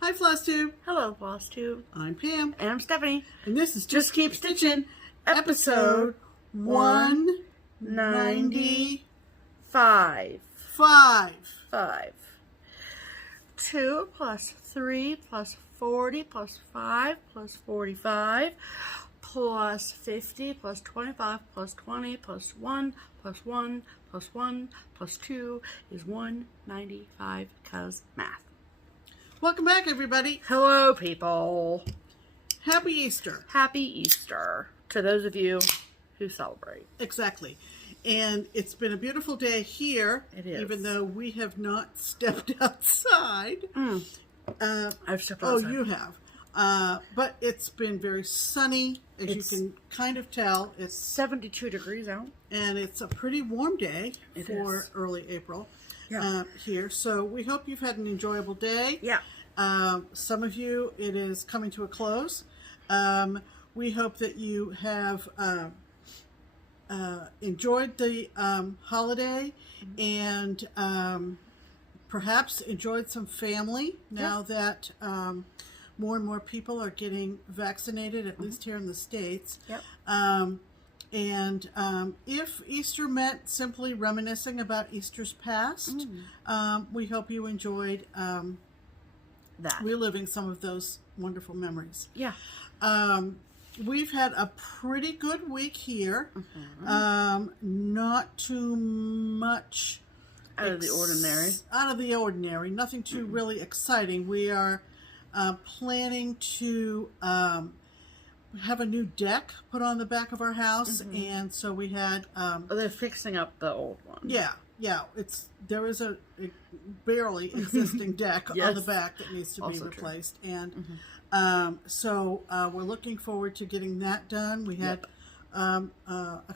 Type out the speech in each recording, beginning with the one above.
Hi, FlossTube. Hello, FlossTube. I'm Pam. And I'm Stephanie. And this is Just Keep Stitching, episode 195. 2 plus 3 plus 40 plus 5 plus 45 plus 50 plus 25 plus 20 plus 1 plus 1 plus 1 plus 2 is 195 cuz math. Welcome back, everybody. Hello, people. Happy Easter. Happy Easter to those of you who celebrate. Exactly. And it's been a beautiful day here. It is. Even though we have not stepped outside. I've stepped outside. Oh, you have. But it's been very sunny, as you can kind of tell. It's 72 degrees out. And it's a pretty warm day for early April here. So we hope you've had an enjoyable day. Yeah. Some of you, it is coming to a close. We hope that you have enjoyed the holiday and perhaps enjoyed some family now that more and more people are getting vaccinated, at least here in the States. Yep. And if Easter meant simply reminiscing about Easter's past, we hope you enjoyed that. Reliving some of those wonderful memories. Yeah. We've had a pretty good week here. Not too much out of the ordinary. Out of the ordinary. Nothing too really exciting. We are planning to have a new deck put on the back of our house, and so we had they're fixing up the old one. Yeah. There is a barely existing deck on the back that needs to be replaced, and so we're looking forward to getting that done. We had a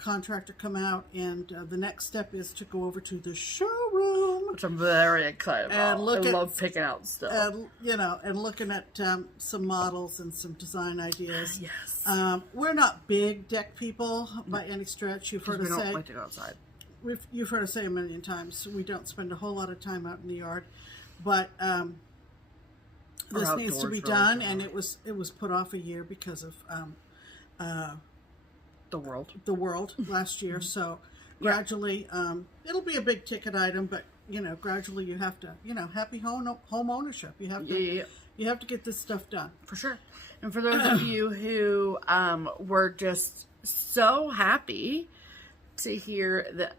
contractor come out, and the next step is to go over to the showroom, which I'm very excited about. I love picking out stuff, and looking at some models and some design ideas. Yes, we're not big deck people by any stretch. You've heard us say we don't like to go outside. You've heard us say a million times, we don't spend a whole lot of time out in the yard, but this needs to be done, and it was put off a year because of the world last year. So gradually, it'll be a big ticket item, but gradually you have to, happy home ownership. You have to, you have to get this stuff done for sure. And for those of you who were just so happy to hear that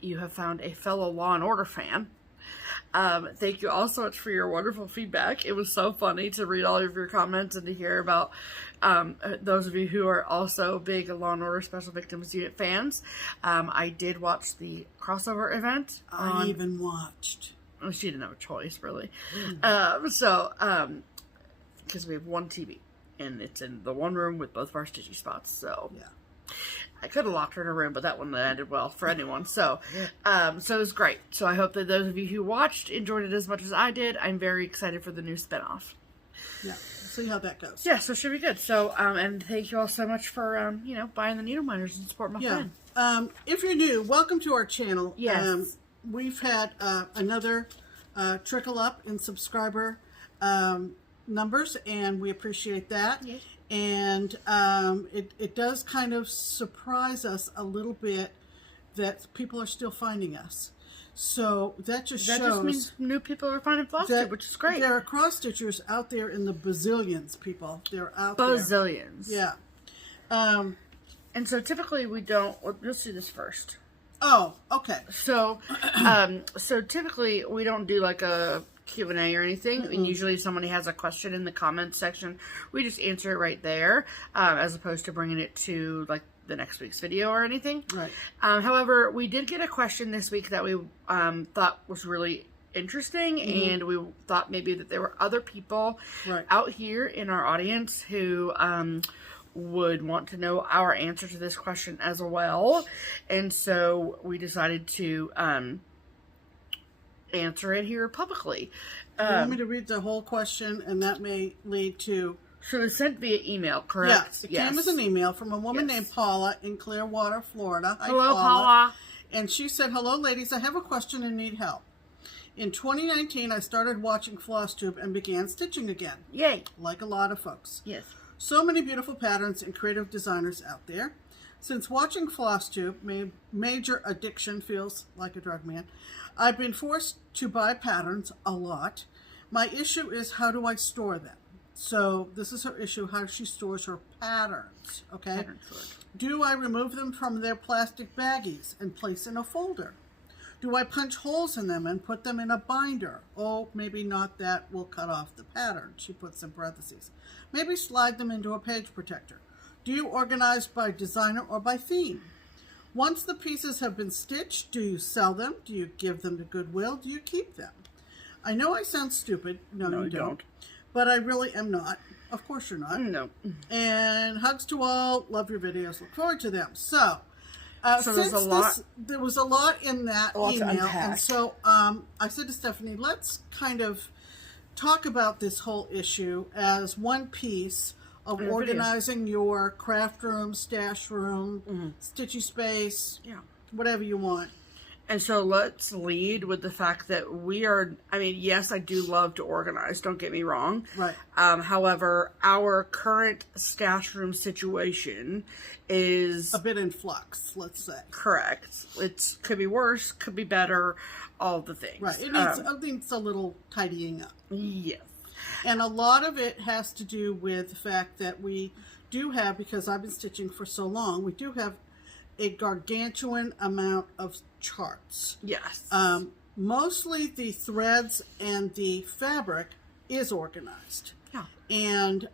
you have found a fellow Law and Order fan. Thank you all so much for your wonderful feedback. It was so funny to read all of your comments and to hear about those of you who are also big Law and Order Special Victims Unit fans. I did watch the crossover event. I even watched. Well, she didn't have a choice, really. Because we have one TV, and it's in the one room with both of our stitchy spots. So yeah. I could have locked her in her room, but that wouldn't have ended well for anyone. So, so it was great. So I hope that those of you who watched enjoyed it as much as I did. I'm very excited for the new spinoff. Yeah, we'll see how that goes. Yeah, so it should be good. So, and thank you all so much for, buying the needle minders and supporting my friend. If you're new, welcome to our channel. Yes. We've had another trickle up in subscriber numbers, and we appreciate that. Yes. And it does kind of surprise us a little bit that people are still finding us. So that just means new people are finding FlossTube, which is great. There are cross stitchers out there in the bazillions, people. They're out bazillions. there. Yeah. And so typically we don't. Let's do this first. Oh, okay. So, so typically we don't do like a Q&A or anything, and usually if somebody has a question in the comments section, we just answer it right there, as opposed to bringing it to like the next week's video or anything. Right. However, we did get a question this week that we thought was really interesting, and we thought maybe that there were other people out here in our audience who would want to know our answer to this question as well, and so we decided to answer it here publicly. You want me to read the whole question, and that may lead to... So it was sent via email, correct? Yes, it came as an email from a woman named Paula in Clearwater, Florida. Hi, hello, Paula. And she said, hello, ladies. I have a question and need help. In 2019, I started watching FlossTube and began stitching again. Yay. Like a lot of folks. Yes. So many beautiful patterns and creative designers out there. Since watching FlossTube, major addiction feels like a drug, man. I've been forced to buy patterns a lot. My issue is, how do I store them? So this is her issue, how she stores her patterns, okay? Pattern sort. Do I remove them from their plastic baggies and place in a folder? Do I punch holes in them and put them in a binder? Oh, maybe not, that will cut off the pattern, she puts in parentheses. Maybe slide them into a page protector. Do you organize by designer or by theme? Once the pieces have been stitched, do you sell them? Do you give them to Goodwill? Do you keep them? I know I sound stupid. No, you don't. But I really am not. Of course you're not. No. And hugs to all. Love your videos. Look forward to them. So, there's a lot. There was a lot in that email. And so I said to Stephanie, let's kind of talk about this whole issue as one piece of organizing your craft room, stash room, stitchy space, whatever you want. And so let's lead with the fact that we are, I mean, yes, I do love to organize, don't get me wrong. Right. However, our current stash room situation is a bit in flux, let's say. Correct. It could be worse, could be better, all the things. Right. It needs a little tidying up. Yes. And a lot of it has to do with the fact that we do have, because I've been stitching for so long, we do have a gargantuan amount of charts. Yes. Mostly the threads and the fabric is organized. Yeah. And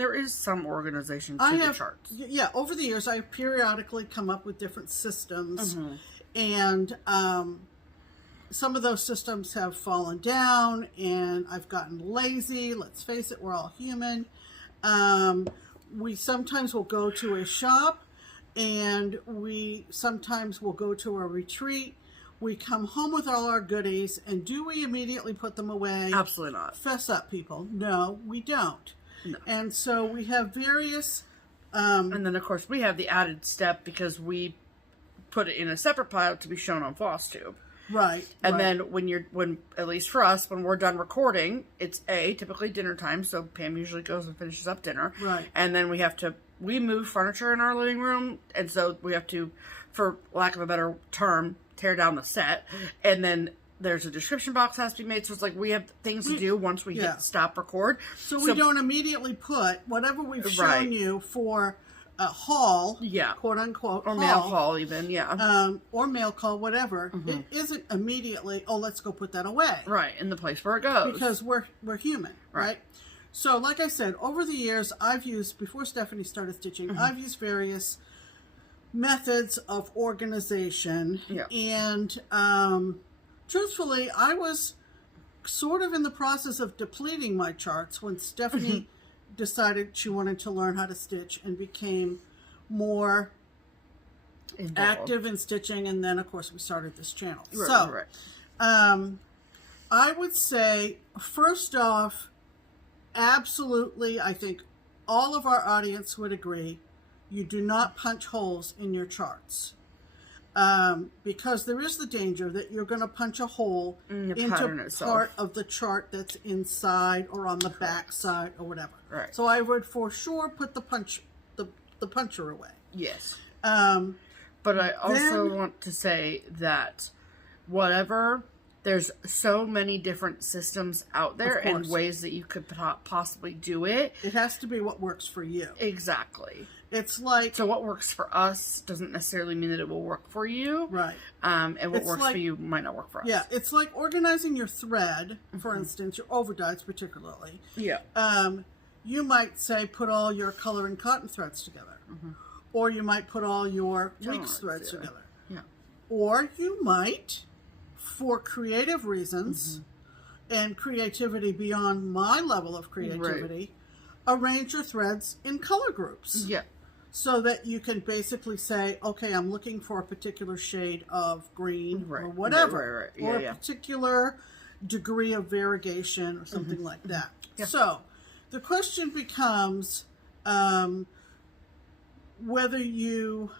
there is some organization to the charts. Yeah, over the years I've periodically come up with different systems, and some of those systems have fallen down, and I've gotten lazy. Let's face it, we're all human. We sometimes will go to a shop, and we sometimes will go to a retreat. We come home with all our goodies, and do we immediately put them away? Absolutely not. Fess up, people. No, we don't. No. And so we have various... and then, of course, we have the added step because we put it in a separate pile to be shown on FlossTube. Right. And then when at least for us, when we're done recording, it's typically dinner time, so Pam usually goes and finishes up dinner. Right. And then we move furniture in our living room, and so we have to, for lack of a better term, tear down the set. And then there's a description box has to be made, so it's like we have things to do once we hit stop record. So we don't immediately put whatever we've shown you for a haul, quote unquote, or mail call even, or mail call, whatever. It isn't immediately, oh, let's go put that away. Right, in the place where it goes. Because we're human, right? So, like I said, over the years, I've used, before Stephanie started stitching, I've used various methods of organization. Yeah. And truthfully, I was sort of in the process of depleting my charts when Stephanie decided she wanted to learn how to stitch and became more active in stitching. And then, of course, we started this channel. I would say, first off, absolutely, I think all of our audience would agree, you do not punch holes in your charts. Because there is the danger that you're going to punch a hole into part of the chart that's inside or on the back side or whatever. Right. So I would for sure put the puncher away. Yes. But I also want to say that there's so many different systems out there and ways that you could possibly do it. It has to be what works for you. Exactly. It's like... So what works for us doesn't necessarily mean that it will work for you. Right. And what works for you might not work for us. Yeah, it's like organizing your thread, for instance, your overdyes particularly. Yeah. You might say put all your color and cotton threads together. Or you might put all your weeks threads together. Yeah. Or you might, for creative reasons and creativity beyond my level of creativity, arrange your threads in color groups. Yeah. So that you can basically say, okay, I'm looking for a particular shade of green or whatever. Or a particular degree of variegation or something like that. Yeah. So the question becomes whether you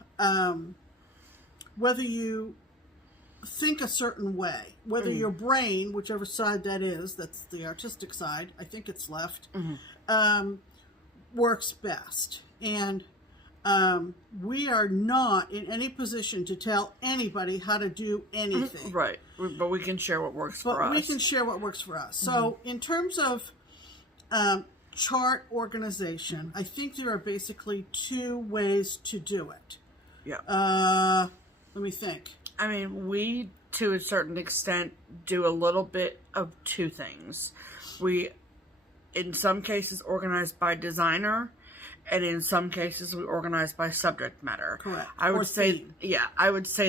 think a certain way. Whether your brain, whichever side that is, that's the artistic side, I think it's left, works best. And we are not in any position to tell anybody how to do anything. Right. But we can share what works for us. We can share what works for us. So in terms of chart organization, I think there are basically 2 ways to do it. Yeah. Let me think. I mean, we, to a certain extent, do a little bit of 2 things. We, in some cases, organize by designer, and in some cases, we organize by subject matter. Correct. I would say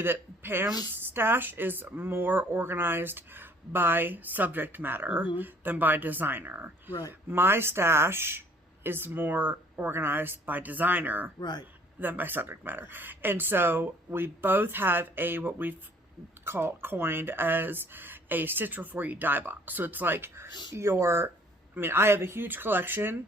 that Pam's stash is more organized by subject matter than by designer. Right. My stash is more organized by designer. Right. Than by subject matter. And so we both have what we've coined as a Stitch Before You Die box. So it's like I have a huge collection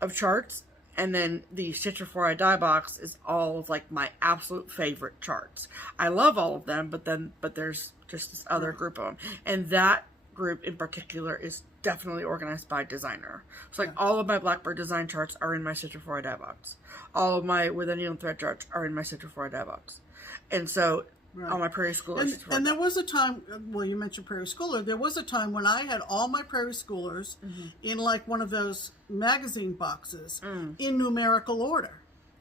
of charts, and then the Stitch Before I Die box is all of like my absolute favorite charts. I love all of them, but there's just this other group of them. And that group in particular is definitely organized by designer. So like all of my Blackbird design charts are in my Stitch Before I Die box. All of my With a Needle and Thread charts are in my Stitch Before I Die box. And so all my Prairie Schoolers. And there was a time, well, you mentioned Prairie Schooler. There was a time when I had all my Prairie Schoolers in like one of those magazine boxes in numerical order.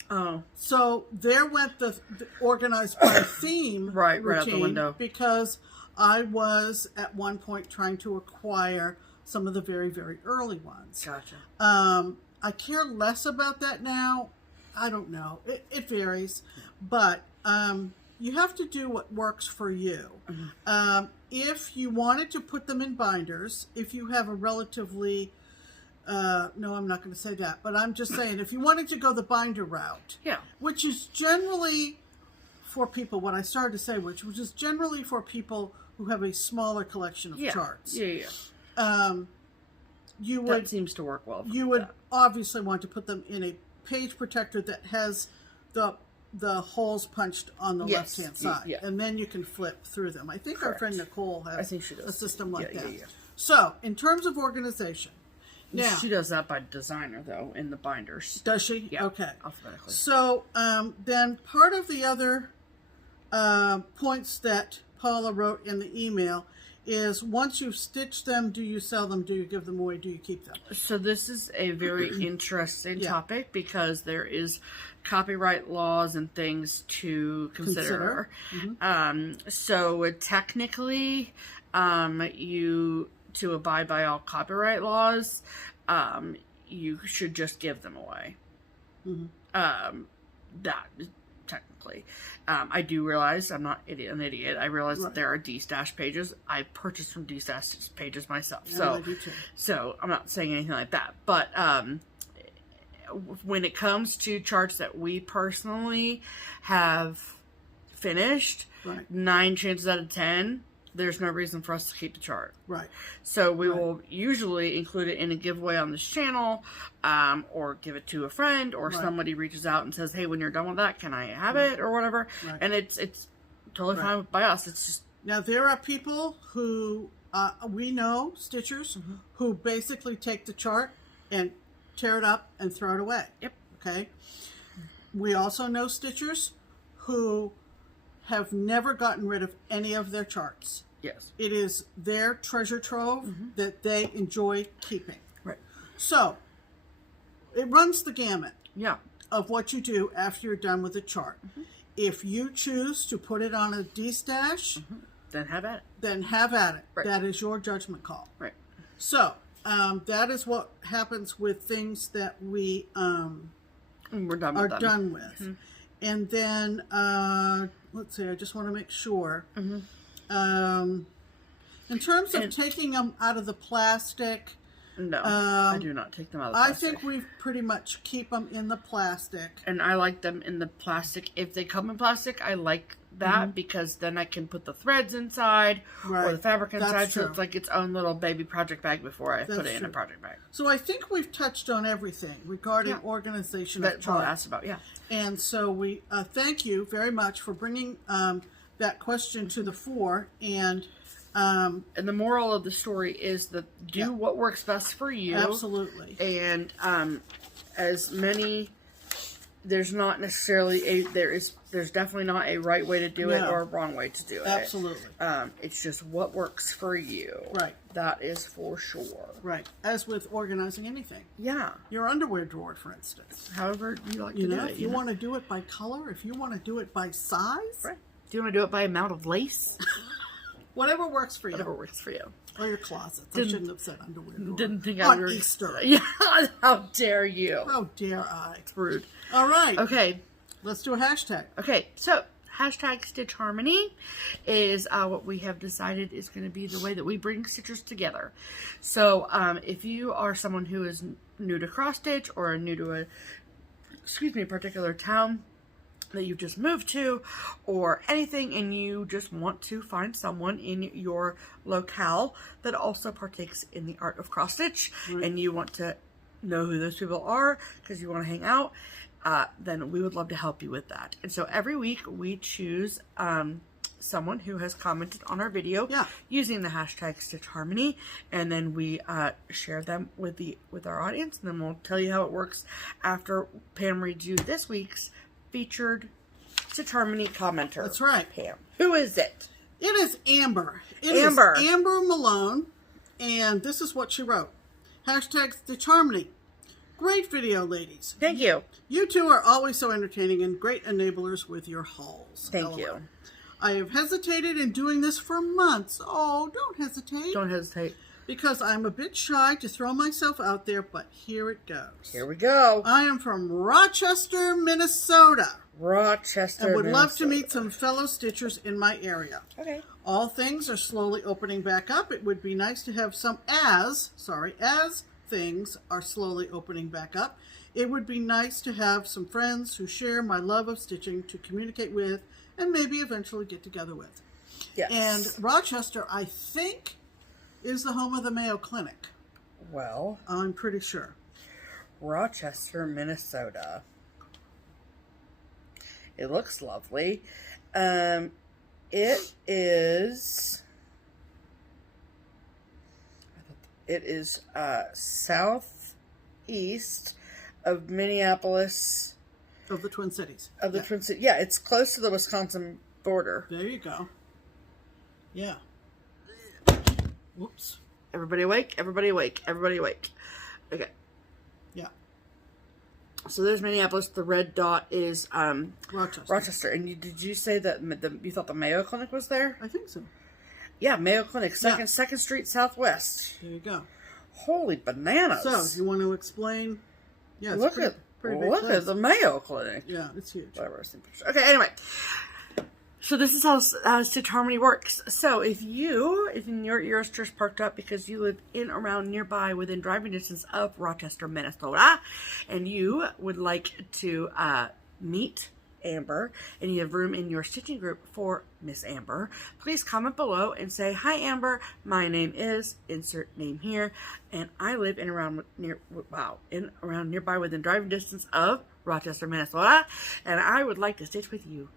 Oh. So there went the organized by theme right routine out the window. Because I was at one point trying to acquire some of the very, very early ones. Gotcha. I care less about that now. I don't know. It varies. But you have to do what works for you. If you wanted to put them in binders, if you have a relatively... no, I'm not going to say that. But I'm just saying, if you wanted to go the binder route, which is generally for people, what I started to say, which is generally for people who have a smaller collection of charts. You would, that seems to work well. You would obviously want to put them in a page protector that has the holes punched on the left-hand side. And then you can flip through them. I think our friend Nicole has a system like that. So, in terms of organization, now, she does that by designer, though, in the binders. Does she? Yeah, okay. Alphabetically. So, then part of the other points that Paula wrote in the email is, once you've stitched them, do you sell them, do you give them away, do you keep them? So this is a very interesting topic because there is copyright laws and things to consider. So technically, to abide by all copyright laws, you should just give them away. That technically. I do realize I'm not an idiot. I realize that there are D-stash pages. I purchased from D-stash pages myself. I do too. So I'm not saying anything like that. But when it comes to charts that we personally have finished, 9 chances out of 10, there's no reason for us to keep the chart. So we will usually include it in a giveaway on this channel, or give it to a friend, or somebody reaches out and says, hey, when you're done with that, can I have it, or whatever. And it's totally fine by us. It's just... Now, there are people who, we know, stitchers, who basically take the chart and tear it up and throw it away. Okay? We also know stitchers who have never gotten rid of any of their charts. It is their treasure trove that they enjoy keeping. So, it runs the gamut of what you do after you're done with the chart. If you choose to put it on a D-stash, then have at it. That is your judgment call. So, that is what happens with things that we are done with. And then, let's see, I just want to make sure. In terms of taking them out of the plastic... No, I do not take them out of the plastic. I think we pretty much keep them in the plastic. And I like them in the plastic. If they come in plastic, I like that because then I can put the threads inside or the fabric inside. So it's like its own little baby project bag before I put it in a project bag. So I think we've touched on everything regarding organization of charts. That's all I asked about, And so we thank you very much for bringing that question to the fore. And the moral of the story is that do what works best for you. Absolutely. And as many, there's not necessarily there's definitely not a right way to do it or a wrong way to do it. Absolutely. It's just what works for you. Right. That is for sure. Right. As with organizing anything. Yeah. Your underwear drawer, for instance. However you like to do it. If you want to do it by color, if you want to do it by size. Right. Do you want to do it by amount of lace? Whatever works for you. Whatever works for you. Or your closets. I shouldn't have said underwear drawer. Didn't think on Easter. Yeah. How dare you? How dare I? It's rude. All right. Okay. Let's do a hashtag. Okay. So, hashtag Stitch Harmony is what we have decided is going to be the way that we bring stitchers together. So, if you are someone who is new to cross stitch or new to a particular town that you've just moved to or anything, and you just want to find someone in your locale that also partakes in the art of cross stitch, and you want to know who those people are because you want to hang out, then we would love to help you with that. And so every week we choose someone who has commented on our video using the hashtag Stitch Harmony, and then we share them with our audience, and then we'll tell you how it works after Pam reads you this week's featured Stitch Harmony commenter. That's right. Pam. Who is it? It is Amber. Amber. Is Amber Malone, and this is what she wrote. Hashtag Stitch Harmony. Great video, ladies. Thank you. You two are always so entertaining and great enablers with your hauls. Thank you. I have hesitated in doing this for months. Oh, don't hesitate. Don't hesitate. Because I'm a bit shy to throw myself out there, but here it goes. Here we go. I am from Rochester, Minnesota. Rochester, and would love to meet some fellow stitchers in my area. Okay. All things are slowly opening back up. It would be nice to have as things are slowly opening back up, it would be nice to have some friends who share my love of stitching to communicate with and maybe eventually get together with. Yes. And Rochester, I think, is the home of the Mayo Clinic. Well, I'm pretty sure. Rochester, Minnesota. It looks lovely. It is southeast of Minneapolis. Of the Twin Cities. Of the Twin Cities. Yeah, it's close to the Wisconsin border. There you go. Yeah. Whoops. Everybody awake? Everybody awake? Everybody awake. Okay. Yeah. So there's Minneapolis. The red dot is Rochester. And did you say that you thought the Mayo Clinic was there? I think so. Yeah, Mayo Clinic, 2nd Street Southwest. There you go. Holy bananas. So, you want to explain? Yeah, it's look at the Mayo Clinic. Yeah, it's huge. Whatever. Okay, anyway. So this is how Stitch Harmony works. So if your ears just perked up because you live in, around, nearby, within driving distance of Rochester, Minnesota, and you would like to meet Amber, and you have room in your stitching group for Miss Amber, please comment below and say, "Hi Amber, my name is," insert name here, and I live in around nearby within driving distance of Rochester, Minnesota, and I would like to stitch with you.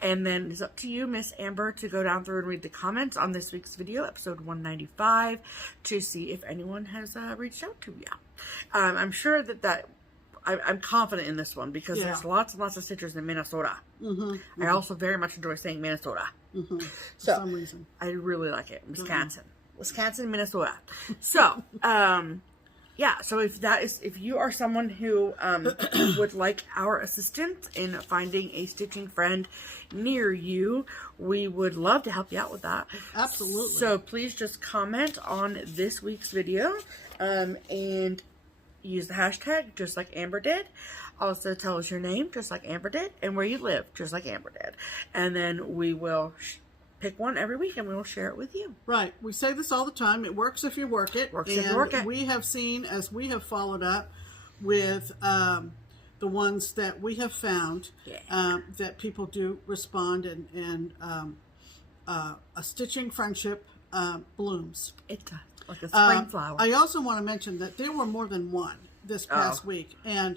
And then it's up to you, Miss Amber, to go down through and read the comments on this week's video, episode 195, to see if anyone has reached out to you. I'm sure that I'm confident in this one because there's lots and lots of stitchers in Minnesota. I also very much enjoy saying Minnesota. For some reason. I really like it. Wisconsin, Minnesota. So, so if you are someone who would like our assistance in finding a stitching friend near you, we would love to help you out with that. Absolutely. So please just comment on this week's video and use the hashtag just like Amber did. Also tell us your name just like Amber did and where you live just like Amber did. And then we will pick one every week and we will share it with you. Right. We say this all the time. It works if you work it. We have seen, as we have followed up with the ones that we have found, that people do respond and a stitching friendship blooms. It does. Like a spring flower. I also want to mention that there were more than one this past week. And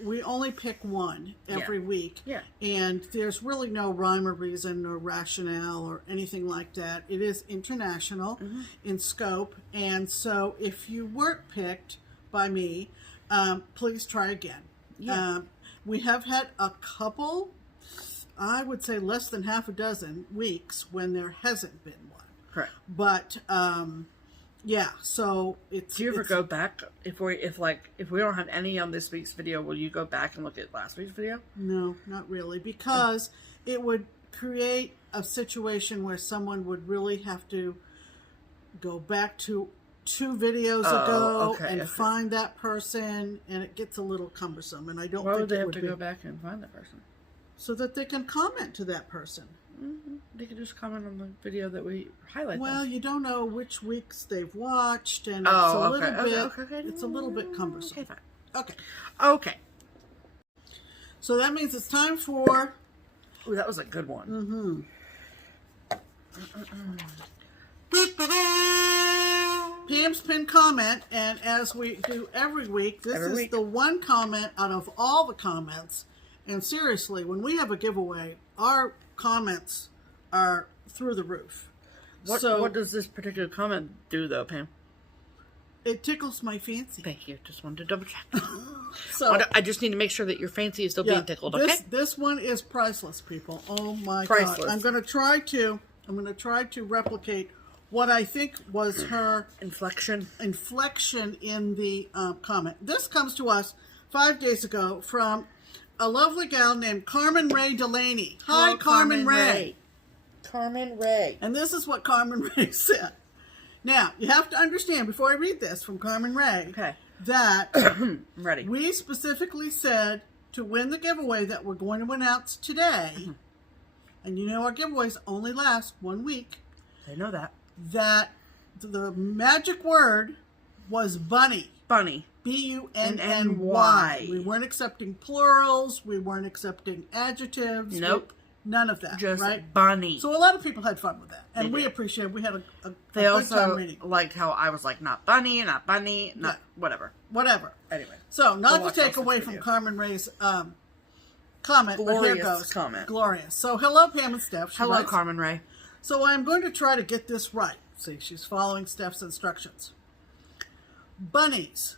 we only pick one every week. Yeah. And there's really no rhyme or reason or rationale or anything like that. It is international in scope. And so if you weren't picked by me, please try again. Yeah. We have had a couple, I would say less than half a dozen weeks when there hasn't been one. Correct. But, yeah, so it's... Do you ever go back, if we don't have any on this week's video, will you go back and look at last week's video? No, not really, because it would create a situation where someone would really have to go back to 2 videos ago and find that person, and it gets a little cumbersome, and I don't think it would be... Why would they have to go back and find that person? So that they can comment to that person. They can just comment on the video that we highlight. Well, you don't know which weeks they've watched, and it's a little bit cumbersome. Okay, fine. Okay. So that means it's time for... Ooh, that was a good one. Pam's pinned comment, and as we do every week, this is the one comment out of all the comments. And seriously, when we have a giveaway, our comments are through the roof. What does this particular comment do, though, Pam? It tickles my fancy. Thank you. Just wanted to double check. I just need to make sure that your fancy is still being tickled. Okay. This one is priceless, people. Oh my God! I'm going to try to replicate what I think was her inflection in the comment. This comes to us 5 days ago from a lovely gal named Carmen Ray Delaney. Hi, Carmen Ray. Carmen Ray. And this is what Carmen Ray said. Now, you have to understand, before I read this from Carmen Ray, that ready. We specifically said to win the giveaway that we're going to announce today, and you know our giveaways only last 1 week. I know that. That the magic word was bunny. Bunny. B-U-N-N-Y. We weren't accepting plurals. We weren't accepting adjectives. Nope. None of that. Just right? bunny. So a lot of people had fun with that. And we appreciate it. We had a they good also time reading. Liked how I was like, not bunny, whatever. Whatever. Anyway. So, not to take away from Carmen Ray's comment, but here goes. Comment. Glorious. So, hello, Pam and Steph. Hello, Carmen Ray. So, I'm going to try to get this right. See, she's following Steph's instructions. Bunnies.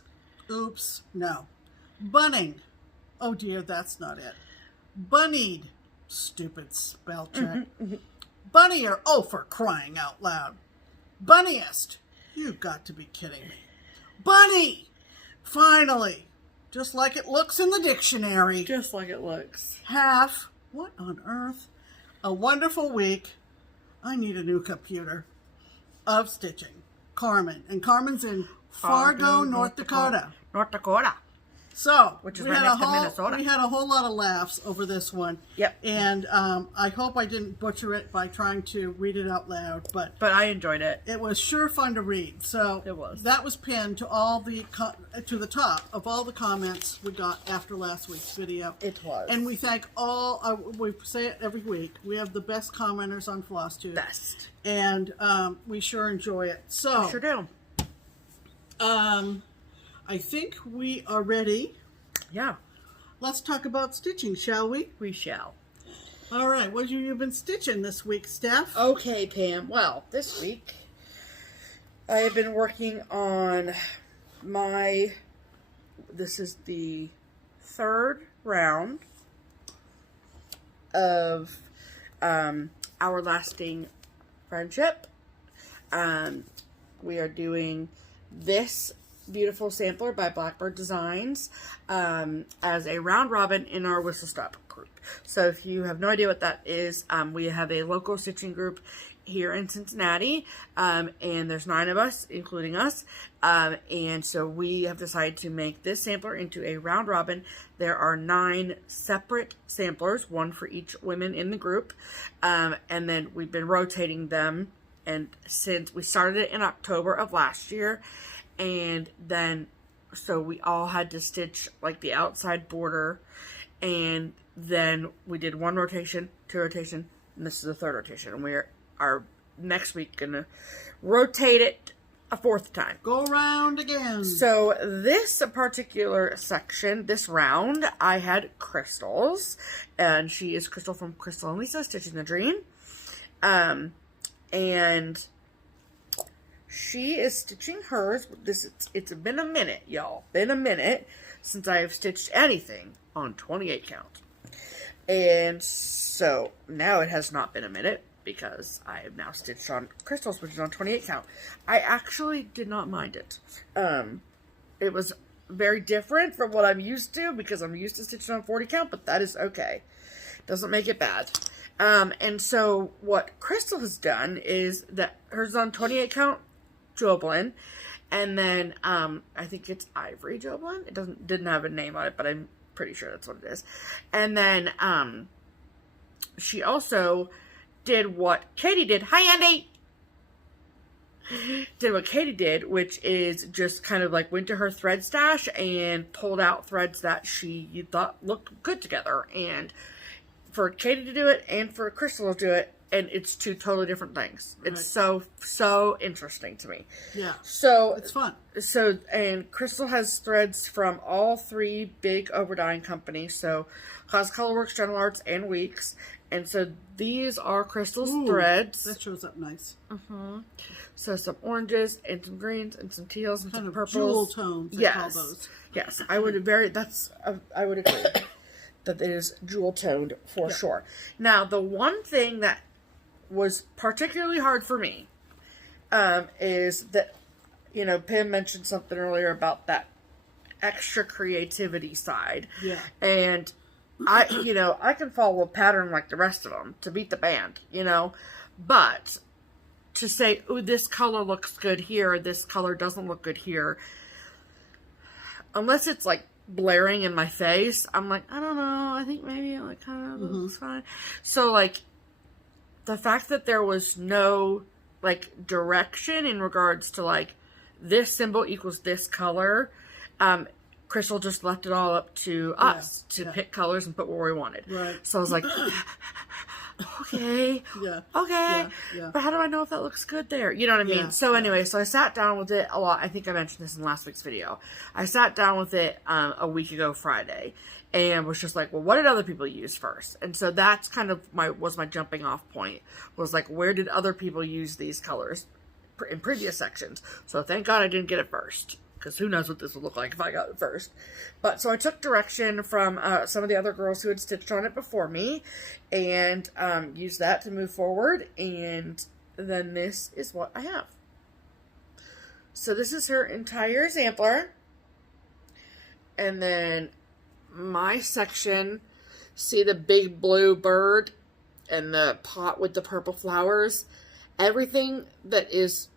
Oops, no. Bunning. Oh dear, that's not it. Bunnied. Stupid spell check. Bunnier. Oh, for crying out loud. Bunniest. You've got to be kidding me. Bunny. Finally. Just like it looks in the dictionary. Just like it looks. Half. What on earth? A wonderful week. I need a new computer. Of stitching. Carmen. And Carmen's in Fargo, North Dakota. North Dakota. So, which is right next to Minnesota. We had a whole lot of laughs over this one. Yep. And I hope I didn't butcher it by trying to read it out loud. But I enjoyed it. It was sure fun to read. So it was. That was pinned to all the to the top of all the comments we got after last week's video. It was. And we thank all. We say it every week. We have the best commenters on FlossTube. Best. And we sure enjoy it. So we sure do. I think we are ready. Yeah. Let's talk about stitching, shall we? We shall. All right. What have you been stitching this week, Steph? Okay, Pam. Well, this week I have been working on this is the 3rd round of Our Lasting Friendship. We are doing this beautiful sampler by Blackbird Designs as a round robin in our whistle stop group. So if you have no idea what that is, we have a local stitching group here in Cincinnati, and there's 9 of us, including us, and so we have decided to make this sampler into a round robin. There are 9 separate samplers, 1 for each woman in the group, and then we've been rotating them, and since we started it in October of last year, and then so we all had to stitch like the outside border, and then we did 1 rotation, 2 rotation, and this is the 3rd rotation, and we are next week gonna rotate it a fourth time. Go around again. So this particular section, this round, I had Crystal's, and she is Crystal from Crystal and Lisa, Stitching the Dream. And she is stitching hers. It's been a minute, y'all. Been a minute since I have stitched anything on 28 count. And so now it has not been a minute, because I have now stitched on Crystals, which is on 28 count. I actually did not mind it. It was very different from what I'm used to, because I'm used to stitching on 40 count, but that is okay. Doesn't make it bad. And so what Crystal has done is that hers is on 28 count Joblin, and then I think it's Ivory Joblin. It didn't have a name on it, but I'm pretty sure that's what it is. And then she also did what Katie did. Hi, Andy! Did what Katie did, which is just kind of like went to her thread stash and pulled out threads that she thought looked good together. And for Katie to do it and for Crystal to do it, and it's two totally different things. It's right. so interesting to me. Yeah. So it's fun. So, and Crystal has threads from all three big overdying companies. So Cause Colorworks, General Arts, and Weeks. And so these are Crystal's threads. That shows up nice. So some oranges and some greens and some teals and kind some of purples. Jewel tones. They call those. Yes. I would agree that it is jewel toned for sure. Now, the one thing that was particularly hard for me is that, you know, Pam mentioned something earlier about that extra creativity side. Yeah. And I can follow a pattern like the rest of them to beat the band, you know, but to say, oh, this color looks good here, this color doesn't look good here, unless it's like blaring in my face, I'm like, I don't know, I think maybe it like kind of looks fine. So like the fact that there was no like direction in regards to like this symbol equals this color, Crystal just left it all up to us to pick colors and put where we wanted. Right. So I was like, okay, but how do I know if that looks good there? You know what I mean? So anyway, so I sat down with it a lot. I think I mentioned this in last week's video. I sat down with it a week ago Friday and was just like, well, what did other people use first? And so that's kind of my jumping off point, was like, where did other people use these colors in previous sections? So thank God I didn't get it first, because who knows what this would look like if I got it first. But so I took direction from some of the other girls who had stitched on it before me, and used that to move forward. And then this is what I have. So this is her entire sampler. And then my section, see the big blue bird and the pot with the purple flowers? Everything that is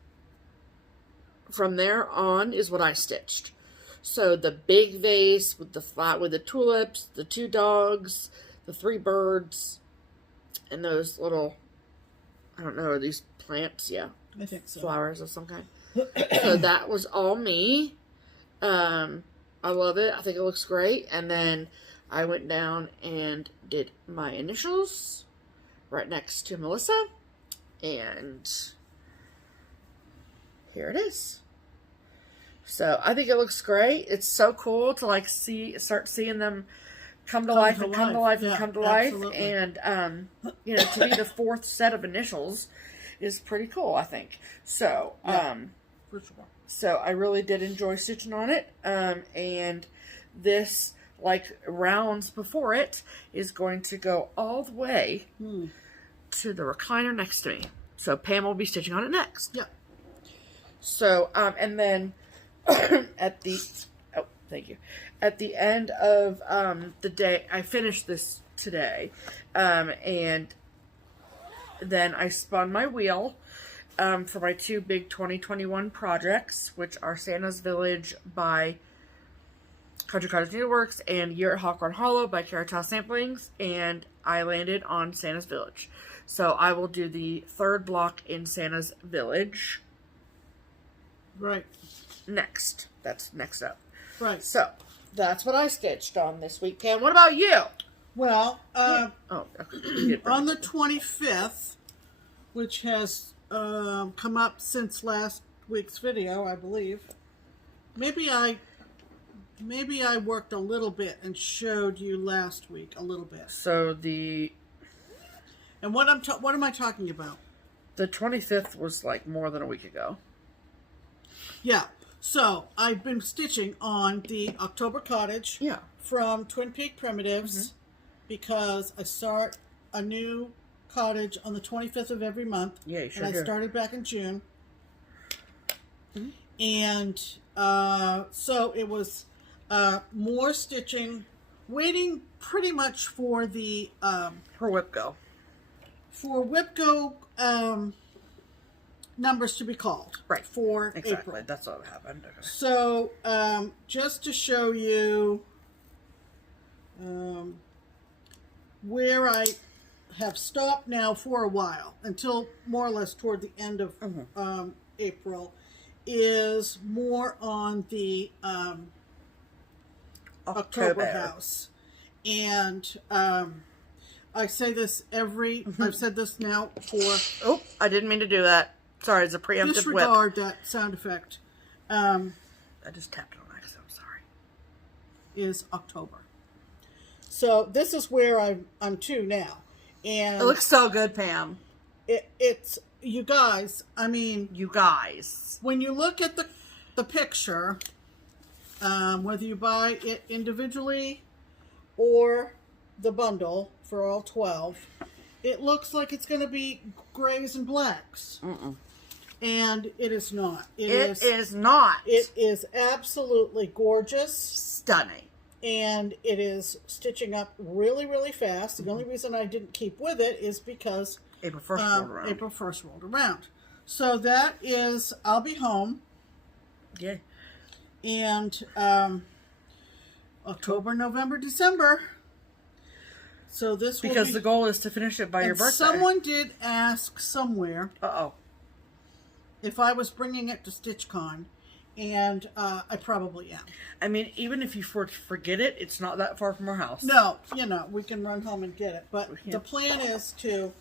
from there on is what I stitched. So the big vase with the flat with the tulips, the two dogs, the three birds, and those little, I don't know, are these plants? Yeah. I think so. Flowers of some kind. So that was all me. I love it. I think it looks great. And then I went down and did my initials right next to Melissa. And here it is. So I think it looks great. It's so cool to like start seeing them come to life and come to life and come to life. And you know, to be the fourth set of initials is pretty cool, I think. So for sure. So I really did enjoy stitching on it. And this, like rounds before it, is going to go all the way to the recliner next to me. So Pam will be stitching on it next. Yeah. So and then at the end of the day, I finished this today, and then I spun my wheel for my two big 2021 projects, which are Santa's Village by Country Cottage Needleworks and Year at Hawthorne Hollow by Caratal Samplings, and I landed on Santa's Village. So I will do the third block in Santa's Village. Right. Next. That's next up. Right. So, that's what I stitched on this week. Pam, what about you? Well, okay. On the 25th, which has come up since last week's video, I believe. Maybe I worked a little bit and showed you last week a little bit. So and what am I talking about? The 25th was like more than a week ago. Yeah. So I've been stitching on the October Cottage. Yeah. From Twin Peak Primitives, because I start a new cottage on the 25th of every month. Yeah, you sure and I do. started back in June. And so it was more stitching, waiting pretty much for the For WIPGO. For WIPGO numbers to be called. Right. For exactly. April. That's what happened. Okay. So just to show you where I have stopped now for a while, until more or less toward the end of April, is more on the October house. And I say this I've said this now for... Oh, I didn't mean to do that. Sorry, it's a preemptive disregard whip. that sound effect. I just tapped it on accident, I'm sorry. Is October. So this is where I'm to now. And it looks so good, Pam. It's, you guys, I mean... You guys. When you look at the picture, whether you buy it individually or the bundle for all 12, it looks like it's going to be grays and blacks. And it is not. It is not. It is absolutely gorgeous. Stunning. And it is stitching up really, really fast. The only reason I didn't keep with it is because April 1st rolled around. April 1st rolled around. So that is I'll Be Home. Yeah. And October, November, December. So this will because the goal is to finish it by your birthday. Someone did ask somewhere if I was bringing it to StitchCon. And I probably am. I mean, even if you forget it, it's not that far from our house. No, we can run home and get it. But the plan is to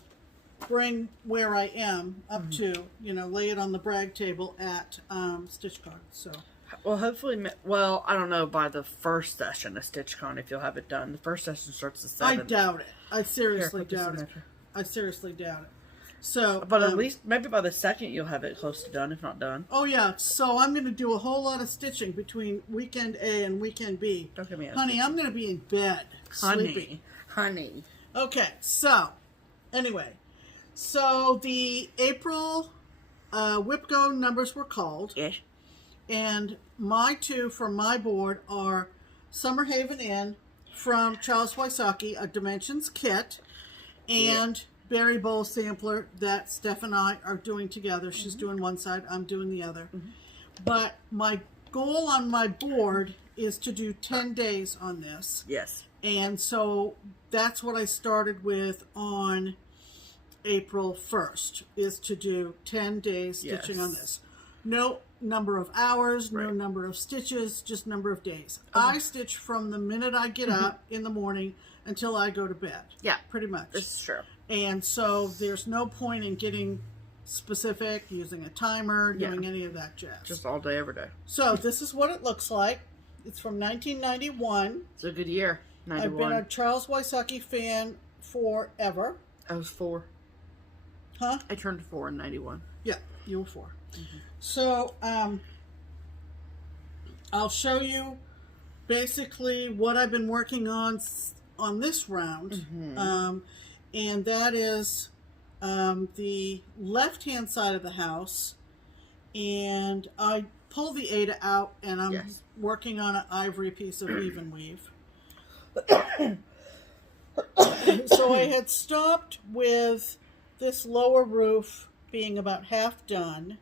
bring where I am up to, lay it on the brag table at StitchCon. So, well, hopefully, I don't know by the first session of StitchCon if you'll have it done. The first session starts the 7th. I doubt it. I seriously doubt it. I seriously doubt it. So, but at least maybe by the second you'll have it close to done, if not done. Oh yeah, so I'm going to do a whole lot of stitching between weekend A and weekend B. Don't get me out. Honey, I'm going to be in bed, sleeping. Honey. Okay, so anyway, so the April WIPGO numbers were called. Yes. And my two from my board are Summer Haven Inn from Charles Wysocki, a Dimensions kit, and Berry Bowl sampler that Steph and I are doing together. She's doing one side, I'm doing the other. But my goal on my board is to do 10 days on this. Yes. And so that's what I started with on April 1st, is to do 10 days stitching on this. No number of hours, no number of stitches, just number of days. I stitch from the minute I get up in the morning until I go to bed. Yeah. Pretty much. This is true. And so there's no point in getting specific, using a timer, doing any of that jazz. Just all day, every day. So this is what it looks like. It's from 1991. It's a good year. 91. I've been a Charles Wysocki fan forever. I was 4. Huh? I turned 4 in 91. Yeah, you were 4. So I'll show you basically what I've been working on this round. And that is the left-hand side of the house. And I pull the Ada out, and I'm working on an ivory piece of even weave. So I had stopped with this lower roof being about half done.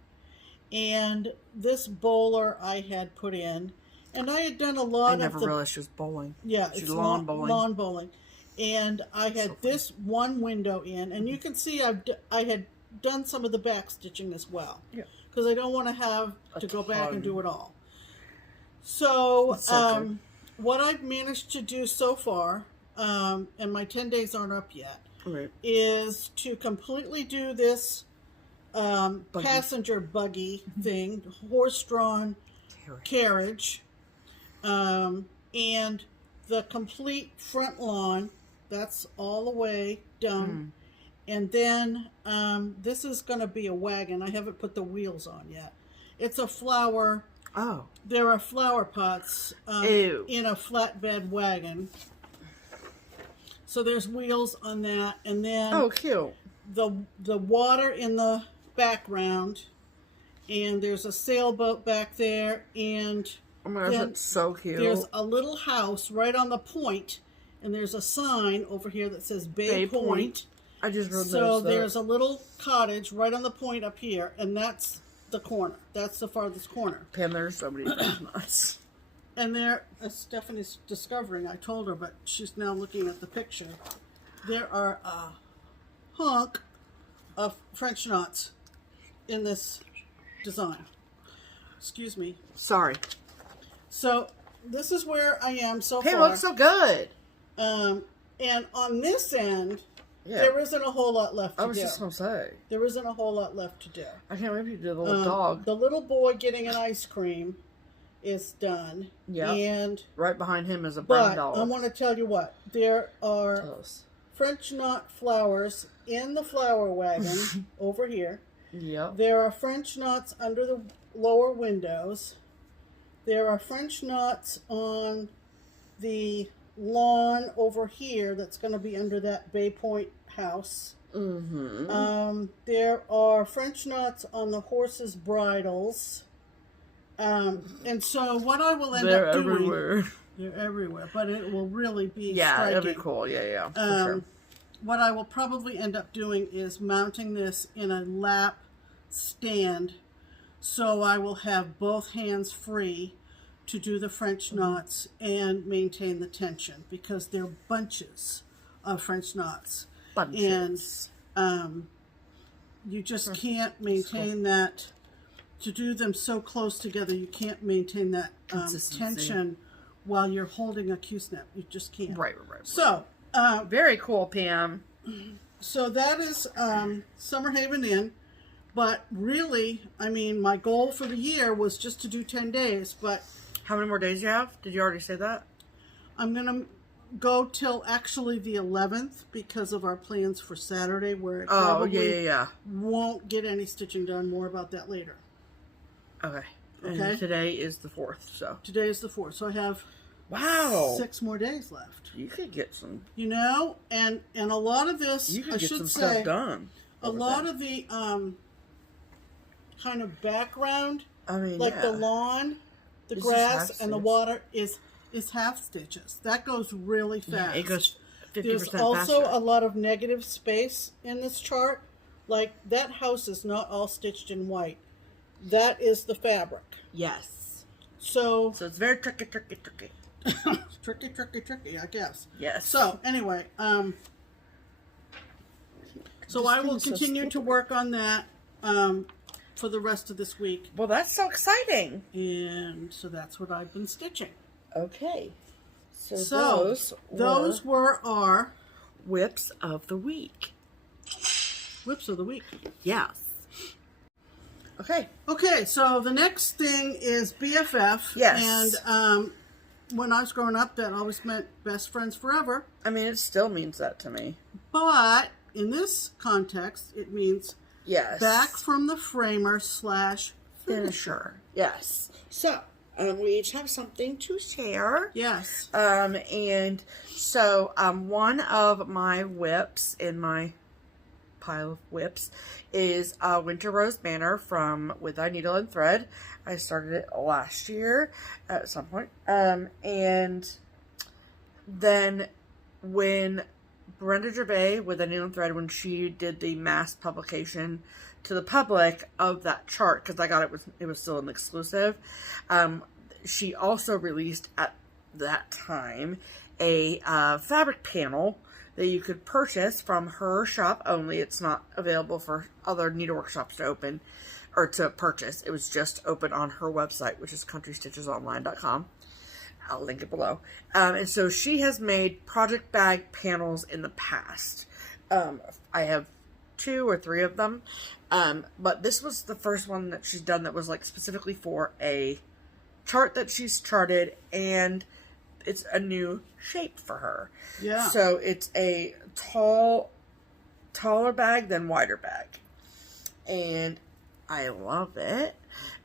And this bowler I had put in. And I had done a lot of I never realized she was bowling. Yeah, She's it's lawn bowling. Lawn bowling. And I had this one window in, and you can see I had done some of the back stitching as well. Yeah. Because I don't want to have to go back and do it all. So, what I've managed to do so far, and my 10 days aren't up yet, is to completely do this passenger buggy thing, horse-drawn carriage, and the complete front lawn. That's all the way done. And then this is going to be a wagon. I haven't put the wheels on yet. It's a flower. Oh. There are flower pots in a flatbed wagon. So there's wheels on that. And then cute. The water in the background. And there's a sailboat back there. And oh my gosh, that's so cute. There's a little house right on the point. And there's a sign over here that says Bay Point. I just wrote so there's a little cottage right on the point up here, and that's the corner. That's the farthest corner. Pam, there's so many nuts. And there, as Stephanie's discovering, I told her, but she's now looking at the picture. There are a hunk of French knots in this design. Excuse me. Sorry. So this is where I am so far. Hey, it looks so good. And on this end, there isn't a whole lot left to do. I was just going to say. There isn't a whole lot left to do. I can't wait to do the little dog. The little boy getting an ice cream is done. Yeah. And right behind him is a brown doll. I want to tell you what. There are French knot flowers in the flower wagon over here. Yep. There are French knots under the lower windows. There are French knots on the lawn over here that's going to be under that Bay Point house. There are French knots on the horses' bridles. And so what I will end up doing... They're everywhere. But it will really be striking. It'll be cool. Yeah, for sure. What I will probably end up doing is mounting this in a lap stand, so I will have both hands free to do the French knots and maintain the tension, because they're bunches of French knots. And you just can't maintain that. To do them so close together, you can't maintain that tension while you're holding a Q-snap. You just can't. Right. So, very cool, Pam. So that is Summer Haven Inn. But really, I mean, my goal for the year was just to do 10 days, but... How many more days do you have? Did you already say that? I'm going to go till actually the 11th because of our plans for Saturday, where it probably won't get any stitching done. More about that later. Okay. And today is the 4th, so... Today is the 4th, so I have 6 more days left. You could get some... You know, and a lot of this, you could get some stuff done. A lot of the kind of background, the lawn, the grass, and the water is half stitches. That goes really fast. Yeah, it goes 50% There's also a lot of negative space in this chart. Like, that house is not all stitched in white. That is the fabric. Yes. So it's very tricky. tricky, I guess. Yes. So, anyway, so I will continue to work on that for the rest of this week. Well, that's so exciting. And so that's what I've been stitching. Okay. So those were our whips of the week. Whips of the week. Yes. Okay, so the next thing is BFF. Yes. And when I was growing up, that always meant best friends forever. I mean, it still means that to me. But in this context, it means back from the framer / finisher. Yes. So, we each have something to share. Yes. And so, one of my whips in my pile of whips is Winter Rose Banner from With Thy Needle and Thread. I started it last year at some point. And then when Brenda Gervais, With Thy Needle and Thread, when she did the mass publication to the public of that chart, because I got it was still an exclusive, she also released at that time a fabric panel that you could purchase from her shop only. It's not available for other needlework shops to open or to purchase. It was just open on her website, which is countrystitchesonline.com. I'll link it below. And so she has made project bag panels in the past. I have 2 or 3 of them. But this was the first one that she's done that was like specifically for a chart that she's charted, and it's a new shape for her. Yeah. So it's a taller bag than wider bag. And I love it.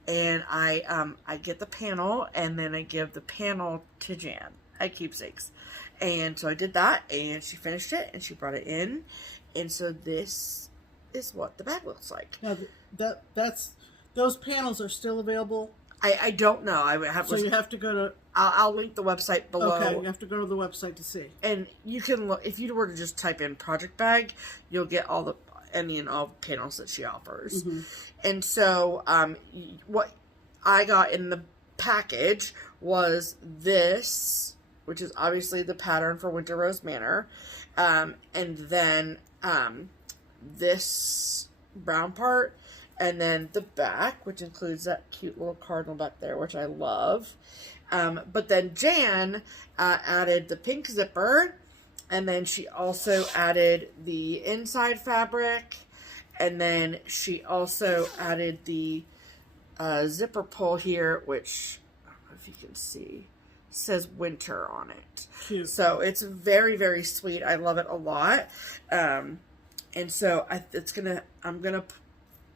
And I get the panel, and then I give the panel to Jan at Keepsakes. And so I did that, and she finished it, and she brought it in. And so this is what the bag looks like. Now, those panels are still available? I don't know. So you have to go to... I'll link the website below. Okay, you have to go to the website to see. And you can look, if you were to just type in project bag, you'll get all the panels that she offers. Mm-hmm. And so, what I got in the package was this, which is obviously the pattern for Winter Rose Manor. And then, this brown part, and then the back, which includes that cute little cardinal back there, which I love. But then Jan added the pink zipper, and then she also added the inside fabric, and then she also added the zipper pull here, which, I don't know if you can see, says winter on it. Cute. So it's very, very sweet. I love it a lot. And so I'm gonna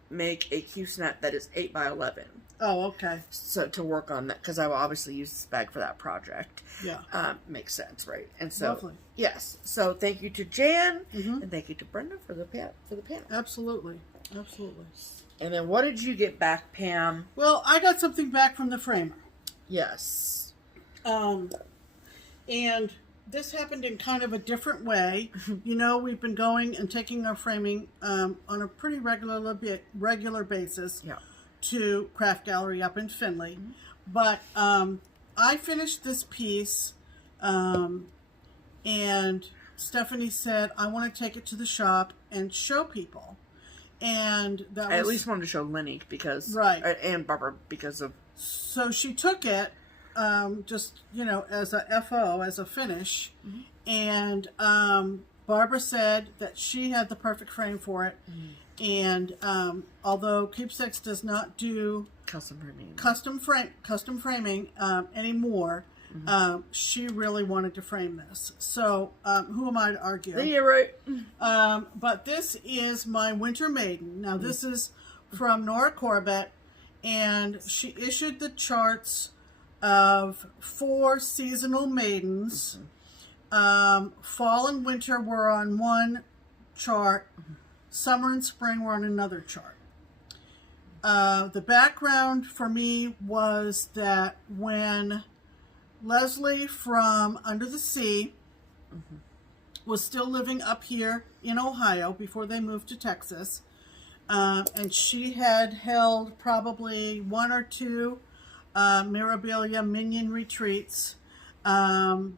make a Q-snap that is 8 by 11. Oh, okay. So to work on that, because I will obviously use this bag for that project. Yeah. Makes sense, right? And so, lovely. Yes. So thank you to Jan, Mm-hmm. and thank you to Brenda for the panel. Absolutely. Absolutely. And then what did you get back, Pam? Well, I got something back from the framer. Yes. And this happened in kind of a different way. You know, we've been going and taking our framing on a pretty regular basis to Craft Gallery up in Findlay. Mm-hmm. But I finished this piece, and Stephanie said, I want to take it to the shop and show people. And I at least wanted to show Lenny because... Right. And Barbara because of... So she took it, just, you know, as a FO, as a finish. Mm-hmm. And Barbara said that she had the perfect frame for it. Mm-hmm. And although Keepsakes does not do custom framing anymore, mm-hmm. She really wanted to frame this. So who am I to argue? Yeah, right. But this is my Winter Maiden. Now, this is from Nora Corbett, and she issued the charts of 4 seasonal maidens. Mm-hmm. Fall and winter were on one chart. Mm-hmm. Summer and spring were on another chart. The background for me was that when Leslie from Under the Sea mm-hmm. was still living up here in Ohio before they moved to Texas, and she had held probably 1 or 2 Mirabilia Minion retreats, and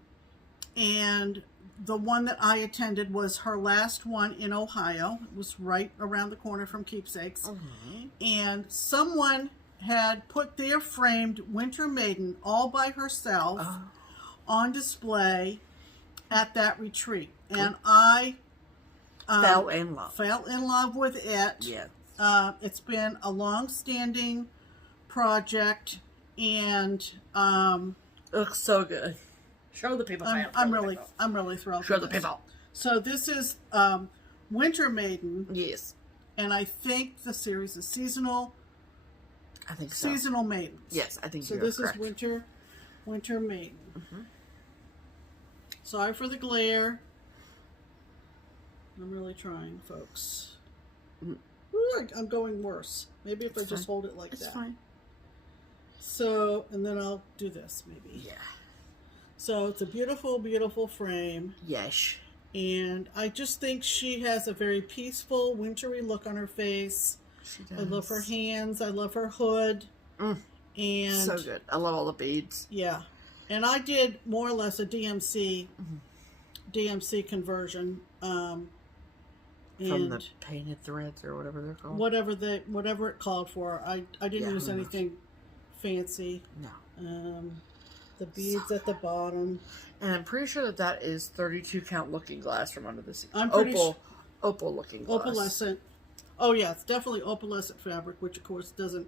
the one that I attended was her last one in Ohio. It was right around the corner from Keepsakes. Mm-hmm. And someone had put their framed Winter Maiden all by herself on display at that retreat. And I fell in love with it. Yes. It's been a long-standing project, and looks so good. Show the people. I'm really thrilled. Show the people. So this is Winter Maiden. Yes. And I think the series is seasonal. I think so. Seasonal Maidens. Yes, I think so. You're This correct. is Winter Maiden. Mm-hmm. Sorry for the glare. I'm really trying, folks. Mm-hmm. Ooh, I'm going worse. Maybe if I just hold it like that. It's fine. So, and then I'll do this, maybe. Yeah. So it's a beautiful, beautiful frame. Yes. And I just think she has a very peaceful, wintry look on her face. She does. I love her hands. I love her hood. And so good. I love all the beads. Yeah. And I did more or less a DMC conversion. From the painted threads or whatever they're called. Whatever it called for. I didn't use anything fancy. No. The beads at the bottom. And I'm pretty sure that is 32 count Looking Glass from Under the Sea. opal-looking gloss. Opalescent. Oh yeah, it's definitely opalescent fabric, which of course doesn't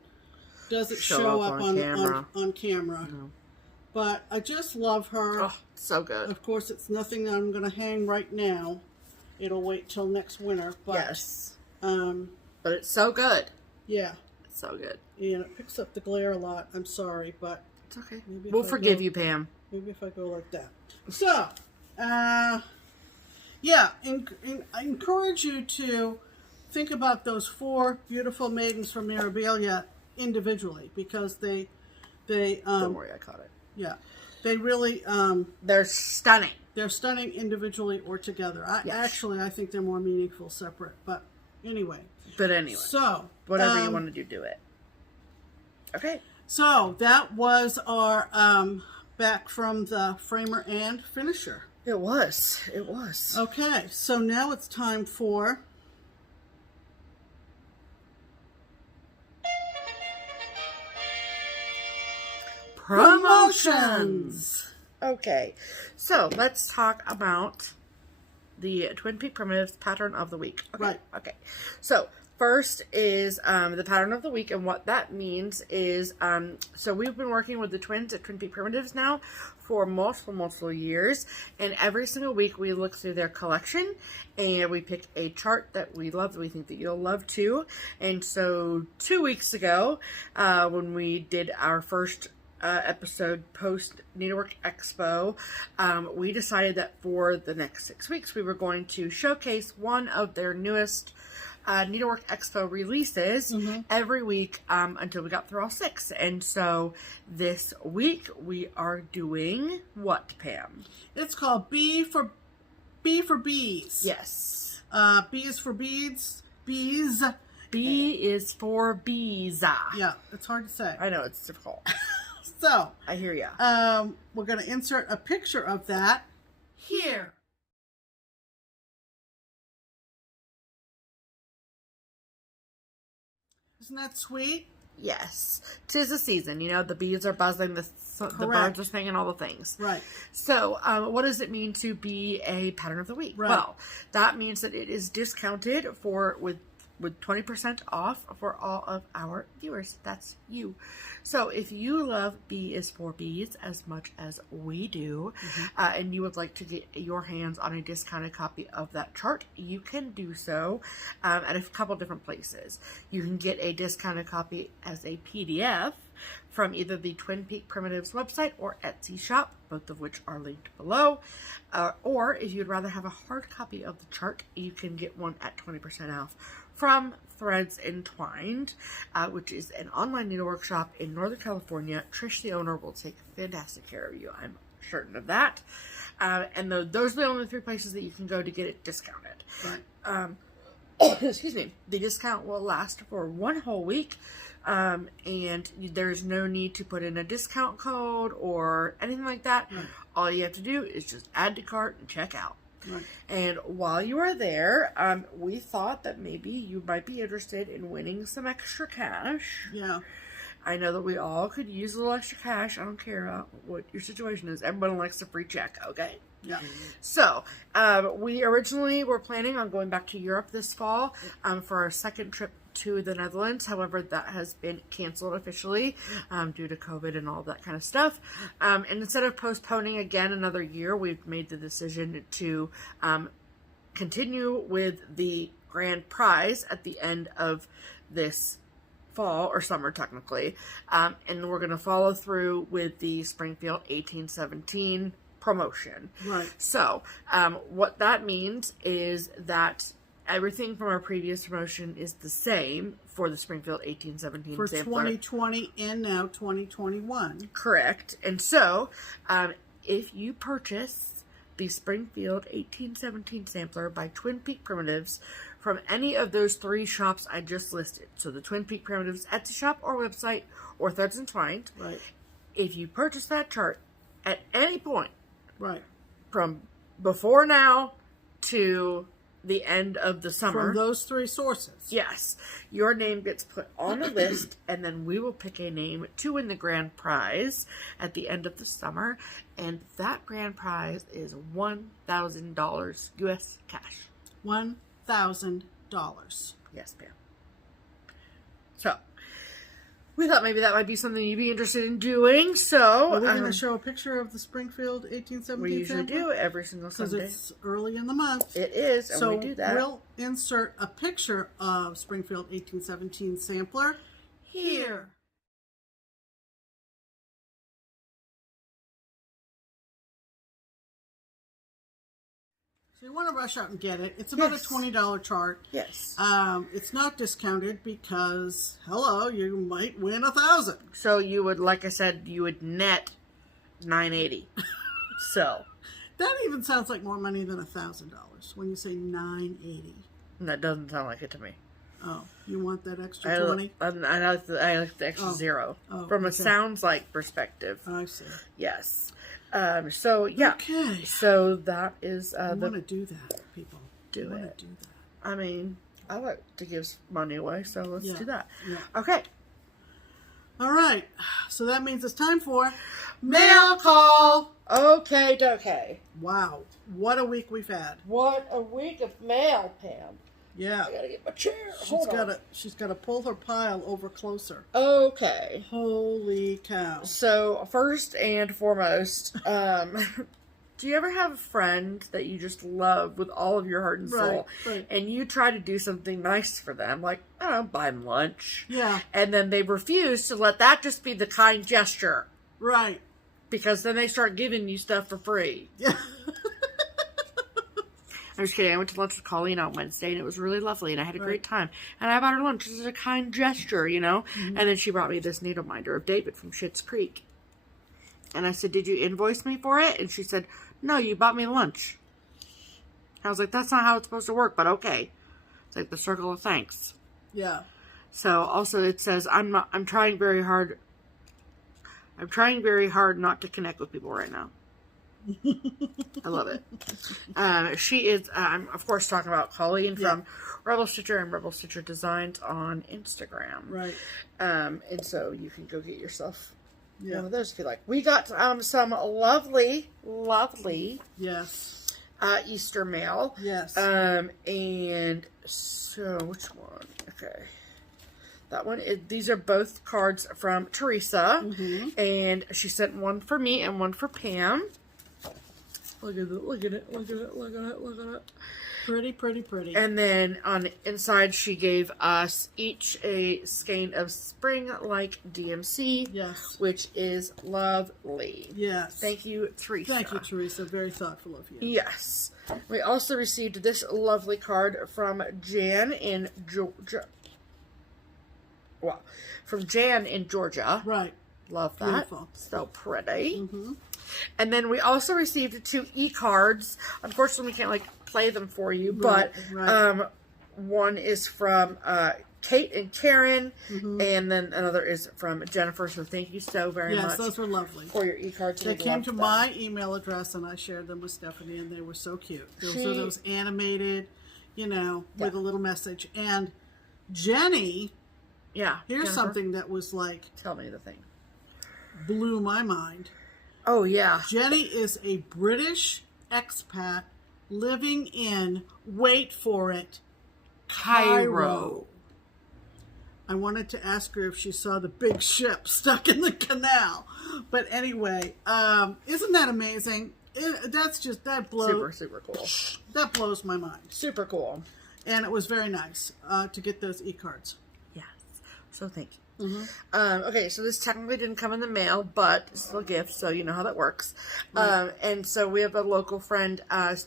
show up on camera. No. But I just love her. Oh, so good. Of course, it's nothing that I'm going to hang right now. It'll wait till next winter. But, yes. But it's so good. Yeah. It's so good. Yeah, it picks up the glare a lot. I'm sorry, but it's okay. We'll forgive you, Pam. Maybe if I go like that. So, yeah, I encourage you to think about those 4 beautiful maidens from Mirabilia individually, because they don't worry, I caught it. Yeah, they really they're stunning. They're stunning individually or together. Actually, I think they're more meaningful separate. But anyway. So whatever you want to do it. Okay. So that was our back from the framer and finisher. It was. It was. Okay. So now it's time for promotions. Okay, so let's talk about the Twin Peak Primitives pattern of the week. Okay. Right. Okay. So first is the pattern of the week, and what that means is so we've been working with the twins at Twin Peak Primitives now for multiple years, and every single week we look through their collection and we pick a chart that we love, that we think that you'll love too. And so 2 weeks ago, when we did our first episode post Needlework Expo, we decided that for the next 6 weeks we were going to showcase one of their newest Needlework Expo releases every week until we got through all 6. And so this week we are doing what, Pam? It's called B for Bees. Yes. B is for beads. Bees. B is for bees. Yeah, it's hard to say. I know, it's difficult. So, I hear ya. We're going to insert a picture of that here. Isn't that sweet? Yes. 'Tis the season. You know, the bees are buzzing, the birds are singing, all the things. Right. So, what does it mean to be a pattern of the week? Right. Well, that means that it is discounted with 20% off for all of our viewers. That's you. So if you love B is for Bees as much as we do, and you would like to get your hands on a discounted copy of that chart, you can do so at a couple different places. You can get a discounted copy as a PDF from either the Twin Peak Primitives website or Etsy shop, both of which are linked below. Or if you'd rather have a hard copy of the chart, you can get one at 20% off from Threads Entwined, which is an online needlework shop in Northern California. Trish, the owner, will take fantastic care of you. I'm certain of that. And those are the only 3 places that you can go to get it discounted. Right. Excuse me. The discount will last for 1 whole week. And there's no need to put in a discount code or anything like that. Right. All you have to do is just add to cart and check out. Right. And while you are there, we thought that maybe you might be interested in winning some extra cash. Yeah. I know that we all could use a little extra cash. I don't care what your situation is. Everyone likes a free check, okay? Yeah. So, we originally were planning on going back to Europe this fall for our second trip to the Netherlands. However, that has been canceled officially due to COVID and all that kind of stuff. And instead of postponing again another year, we've made the decision to continue with the grand prize at the end of this fall or summer technically. And we're going to follow through with the Springfield 1817 promotion. Right. So, what that means is that everything from our previous promotion is the same for the Springfield 1817 for sampler. 2020 and now 2021. Correct. And so, if you purchase the Springfield 1817 sampler by Twin Peak Primitives from any of those 3 shops I just listed, so the Twin Peak Primitives Etsy shop or website or Threads Entwined, right? If you purchase that chart at any point, right, from before now to the end of the summer. From those 3 sources. Yes. Your name gets put on the list, and then we will pick a name to win the grand prize at the end of the summer. And that grand prize is $1,000 US cash. $1,000. $1,000. Yes, ma'am. So, we thought maybe that might be something you'd be interested in doing. So, are we going to show a picture of the Springfield 1817 we usually sampler? do every single Sunday. Because it's early in the month. It is, and so we do that. We'll insert a picture of Springfield 1817 sampler here. So you want to rush out and get it. It's about a $20 chart. Yes. It's not discounted because, hello, you might win $1,000. So you would, like I said, you would net $980. So that even sounds like more money than $1,000 when you say $980. That doesn't sound like it to me. Oh, you want that extra 20? I like the extra zero from a sounds like perspective. I see. Yes. So yeah. Okay. So that is I want to do that, people. Do that. I mean, I like to give money away, so let's do that. Yeah. Okay. All right. So that means it's time for mail call. Okay. Wow. What a week we've had. What a week of mail, Pam. Yeah. I gotta get my chair. She's gotta pull her pile over closer. Okay. Holy cow. So first and foremost, do you ever have a friend that you just love with all of your heart and soul, right. and you try to do something nice for them, like, I don't know, buy them lunch, yeah, and then they refuse to let that just be the kind gesture, right? Because then they start giving you stuff for free. Yeah. I'm just kidding. I went to lunch with Colleen on Wednesday, and it was really lovely, and I had a great time. And I bought her lunch as a kind gesture, you know? Mm-hmm. And then she brought me this needle minder of David from Schitt's Creek. And I said, did you invoice me for it? And she said, no, you bought me lunch. I was like, that's not how it's supposed to work, but okay. It's like the circle of thanks. Yeah. So also it says, I'm trying very hard not to connect with people right now. I love it. She is, I'm of course talking about Colleen from Rebel Stitcher and Rebel Stitcher Designs on Instagram. Right. And so you can go get yourself one of those if you like. We got some lovely yes Easter mail. Yes. And so which one? Okay. That one is, these are both cards from Teresa. Mm-hmm. And she sent one for me and one for Pam. Look at it. Pretty. And then on the inside, she gave us each a skein of Spring-like DMC. Yes. Which is lovely. Yes. Thank you, Teresa. Thank you, Teresa. Very thoughtful of you. Yes. We also received this lovely card from Jan in Georgia. Wow. From Jan in Georgia. Right. Love that. Beautiful. So pretty. Mm-hmm. And then we also received 2 e-cards. Unfortunately, we can't play them for you, but one is from Kate and Karen, and then another is from Jennifer. So thank you so very much. Yes, those were lovely for your e-cards. They came to my email address, and I shared them with Stephanie, and they were so cute. Those are those animated, with a little message. And Jenny, here's Jennifer, something that was tell me the thing, blew my mind. Oh, yeah. Jenny is a British expat living in, wait for it, Cairo. I wanted to ask her if she saw the big ship stuck in the canal. But anyway, isn't that amazing? That blows. Super cool. That blows my mind. Super cool. And it was very nice to get those e-cards. Yes. So thank you. Mm-hmm. Okay, so this technically didn't come in the mail, but it's still a gift, so you know how that works. Right. And so we have a local friend,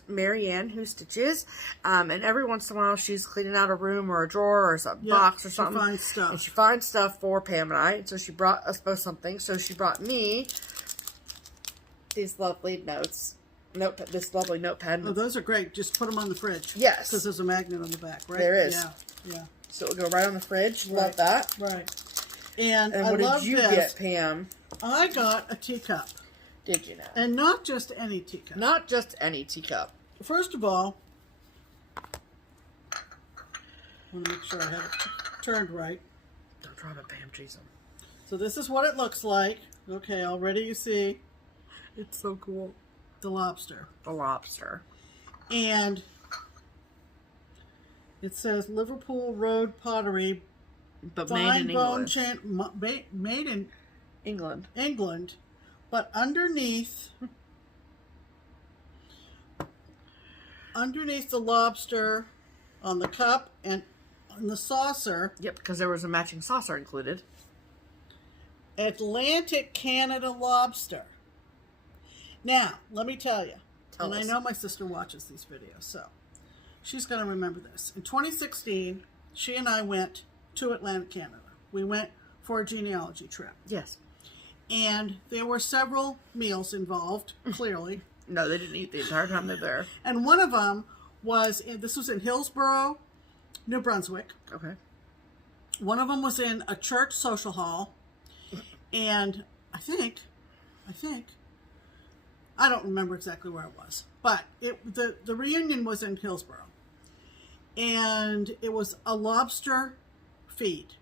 Marianne, who stitches, and every once in a while she's cleaning out a room or a drawer or a box or something. She finds stuff. And she finds stuff for Pam and I, and so she brought us both something. So she brought me these lovely notes. This lovely notepad. Oh, those are great. Just put them on the fridge. Yes. Because there's a magnet on the back, right? There is. Yeah. So it'll go right on the fridge. Right. Love that. Right. And what did you get, Pam? I got a teacup. Did you know? And not just any teacup. Not just any teacup. First of all, I want to make sure I have it turned right. Don't drop it, Pam. Jesus. So this is what it looks like. Okay, already you see. It's so cool. The lobster. The lobster. And It says Liverpool Road Pottery, but made in England. Made in England. But underneath the lobster on the cup and on the saucer. Yep, because there was a matching saucer included. Atlantic Canada lobster. Now, let me tell you, Tell us. I know my sister watches these videos, so she's going to remember this. In 2016, she and I went to Atlantic Canada. We went for a genealogy trip. Yes. And there were several meals involved, clearly. No, they didn't eat the entire time they're there. And one of them was, this was in Hillsborough, New Brunswick. Okay. One of them was in a church social hall. And I think, I don't remember exactly where it was, but the reunion was in Hillsborough. And it was a lobster feed.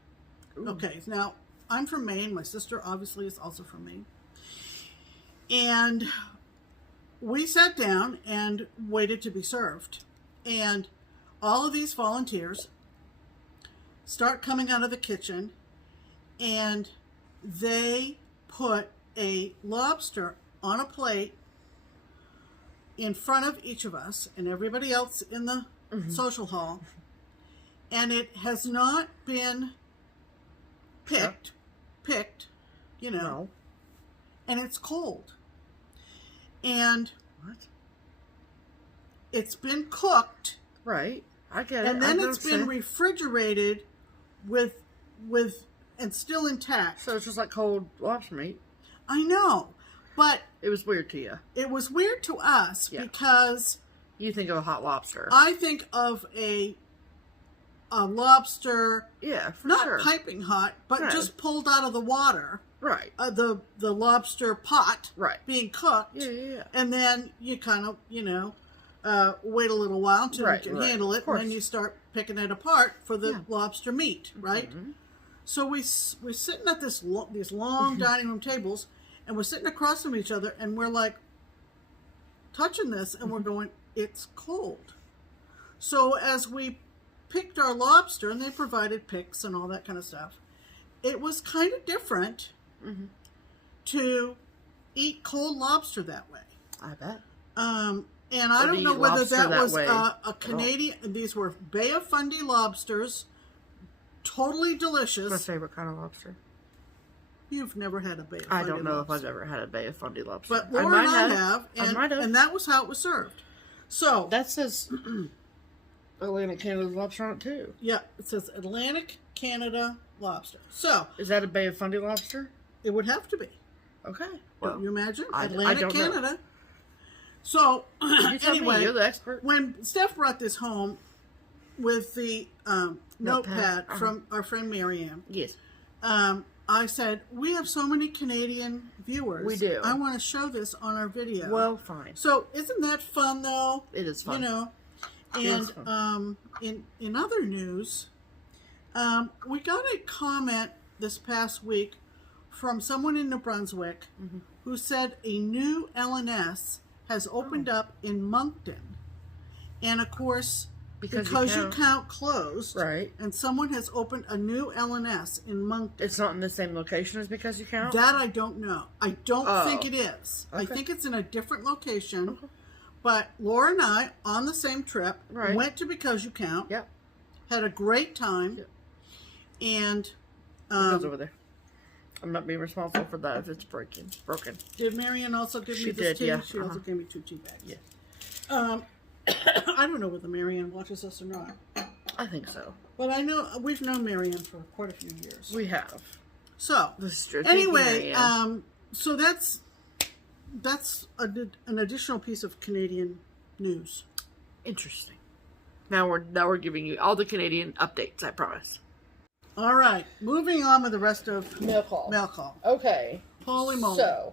Ooh. Okay, now I'm from Maine. My sister obviously is also from Maine. And we sat down and waited to be served. And all of these volunteers start coming out of the kitchen, and they put a lobster on a plate in front of each of us and everybody else in the social hall. And it has not been picked, you know. No. And it's cold. And what? It's been cooked. Right. I get it. And then it's been refrigerated with and still intact. So it's just like cold lobster meat. I know. But it was weird to you. It was weird to us because you think of a hot lobster. I think of a lobster. Yeah, for not sure. Piping hot, but just pulled out of the water. Right. The lobster pot. Right. Being cooked. Yeah. And then you kind of, wait a little while until you can handle it, and then you start picking it apart for the lobster meat, right? Mm-hmm. So we're sitting at these long dining room tables, and we're sitting across from each other, and we're like touching this, and we're going, it's cold. So as we picked our lobster, and they provided picks and all that kind of stuff, it was kind of different to eat cold lobster that way. I bet. And I don't know whether that was a Canadian. These were Bay of Fundy lobsters. Totally delicious. My favorite kind of lobster. You've never had a Bay of Fundy lobster. I don't know if I've ever had a Bay of Fundy lobster. But Laura and I have. And that was how it was served. So that says Atlantic Canada lobster on it too. Yeah, it says Atlantic Canada lobster. So is that a Bay of Fundy lobster? It would have to be. Okay. Well, can you imagine? Atlantic I don't Canada. Know. So anyway, you're the expert. When Steph brought this home with the notepad from our friend Marianne, yes, I said, we have so many Canadian viewers. We do. I want to show this on our video. Well, fine. So isn't that fun though? It is fun. And in other news, we got a comment this past week from someone in New Brunswick who said a new LNS has opened up in Moncton. And of course, because you count closed, right? And someone has opened a new LNS in Moncton. It's not in the same location as Because You Count? That I don't know. I don't think it is. Okay. I think it's in a different location. Okay. But Laura and I, on the same trip, went to Because You Count. Yep. Had a great time. Yep. And goes over there. I'm not being responsible for that if it's broken. Did Marianne also give me this tea? Yeah. She also gave me 2 tea bags. Yes. I don't know whether Marianne watches us or not. I think so. But I know we've known Marianne for quite a few years. We have. So anyway, so that's an additional piece of Canadian news. Interesting. Now we're giving you all the Canadian updates, I promise. All right, moving on with the rest of mail call. Okay. Holy moly. So,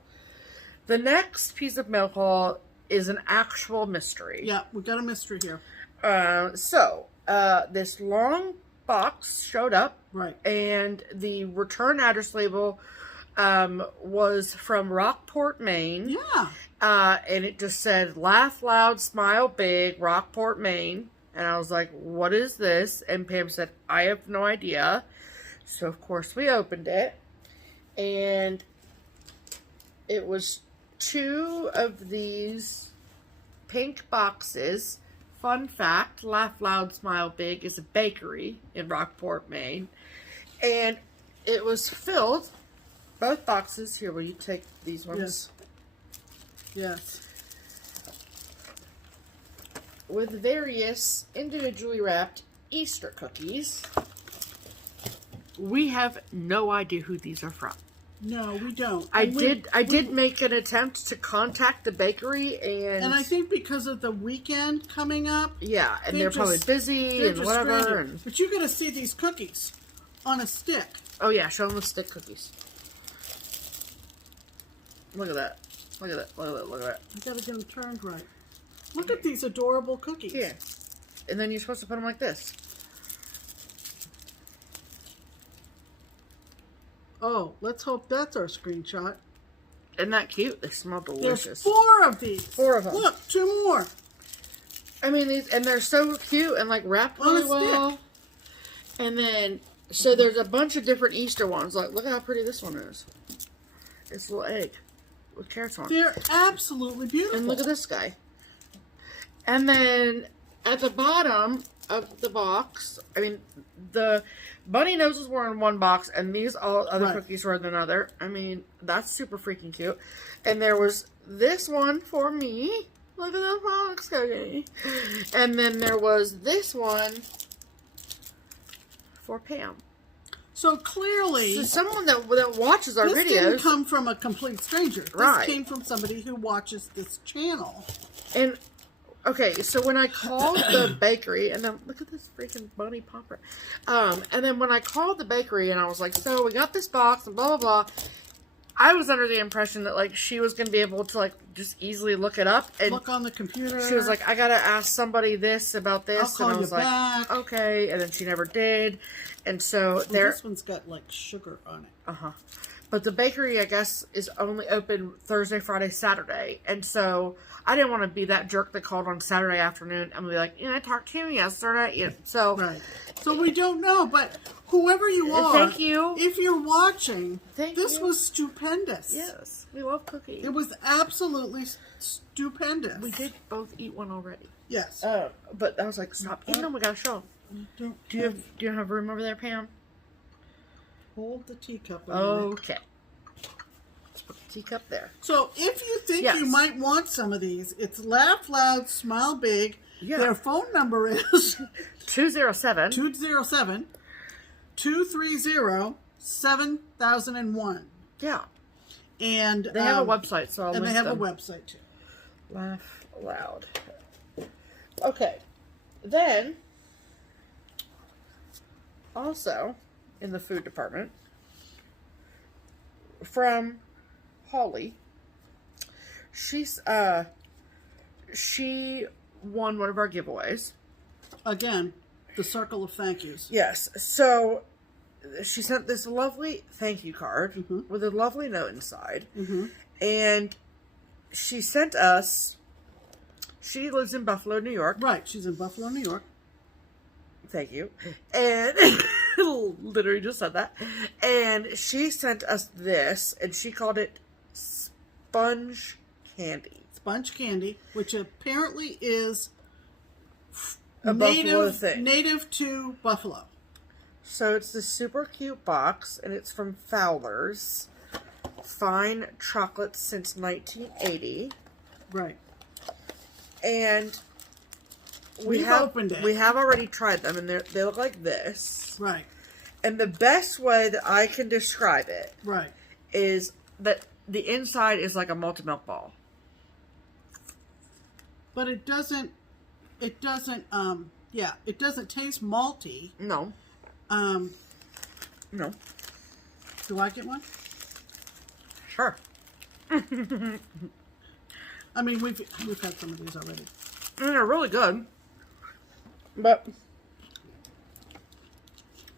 the next piece of mail call is an actual mystery. Yeah, we got a mystery here. This long box showed up. Right. And the return address label was from Rockport, Maine. Yeah. And it just said, "Laugh loud, smile big, Rockport, Maine." And I was like, what is this? And Pam said, I have no idea. So, of course, we opened it. And it was 2 of these pink boxes. Fun fact, Laugh Loud, Smile Big is a bakery in Rockport, Maine. And it was filled, both boxes. Here, will you take these ones? Yes. With various individually wrapped Easter cookies. We have no idea who these are from. No, we don't. I did make an attempt to contact the bakery, and I think because of the weekend coming up. Yeah, and they're probably busy and whatever. But you're going to see these cookies on a stick. Oh yeah, show them the stick cookies. Look at that. Look at that. Look at that. Look at that. You got to get them turned right. Look at these adorable cookies. Yeah. And then you're supposed to put them like this. Oh, let's hope that's our screenshot. Isn't that cute? They smell delicious. There's 4 of these. 4 of them. Look, 2 more. I mean, these, and they're so cute and like wrapped really well. And then, so there's a bunch of different Easter ones. Like, look how pretty this one is. It's a little egg with carrots on it. They're absolutely beautiful. And look at this guy. And then at the bottom of the box, I mean, the bunny noses were in one box, and these all other cookies were in another. I mean, that's super freaking cute. And there was this one for me. Look at the box cookie. And then there was this one for Pam. So clearly, so someone that watches our videos. This didn't come from a complete stranger. Right. This came from somebody who watches this channel. And okay, so when I called the bakery, and then look at this freaking bunny popper. And then when I called the bakery, and I was like, so we got this box, and blah, blah, blah. I was under the impression that, like, she was going to be able to, like, just easily look it up. And look on the computer. She was like, I got to ask somebody this about this. I'll call and I was you like, back. Okay. And then she never did. And so there. This one's got, like, sugar on it. Uh-huh. But the bakery, I guess, is only open Thursday, Friday, Saturday. And so I didn't want to be that jerk that called on Saturday afternoon and be like, I talked to him yesterday. Yeah. So, right. So we don't know, but whoever you are, thank you. If you're watching, this you. was stupendous. Yes. We love cookies. It was absolutely stupendous. We did both eat one already. Yes. But I was like, stop eating them. We got to show them. Do you have room over there, Pam? Hold the teacup. Okay. Let's put the teacup there. So if you think you might want some of these, it's Laugh Loud, Smile Big. Yeah. Their phone number is 207 230-7001. Yeah. And they have a website, so I'll link they have them. a website too. Laugh Loud. Okay. Then also in the food department from Holly. She won one of our giveaways. Again, the circle of thank yous. Yes. So she sent this lovely thank you card with a lovely note inside. And she sent us, she lives in Buffalo, New York. Right. She's in Buffalo, New York. Thank you. And literally just said that. And she sent us this, and she called it sponge candy. Sponge candy, which apparently is native to Buffalo. So it's this super cute box, and it's from Fowler's. Fine chocolates since 1980. Right. And we opened it. We have already tried them, and they look like this. Right. And the best way that I can describe it, right, is that the inside is like a malted milk ball. But it doesn't it doesn't taste malty. No. No. Do I get one? Sure. I mean, we've had some of these already. And they're really good. But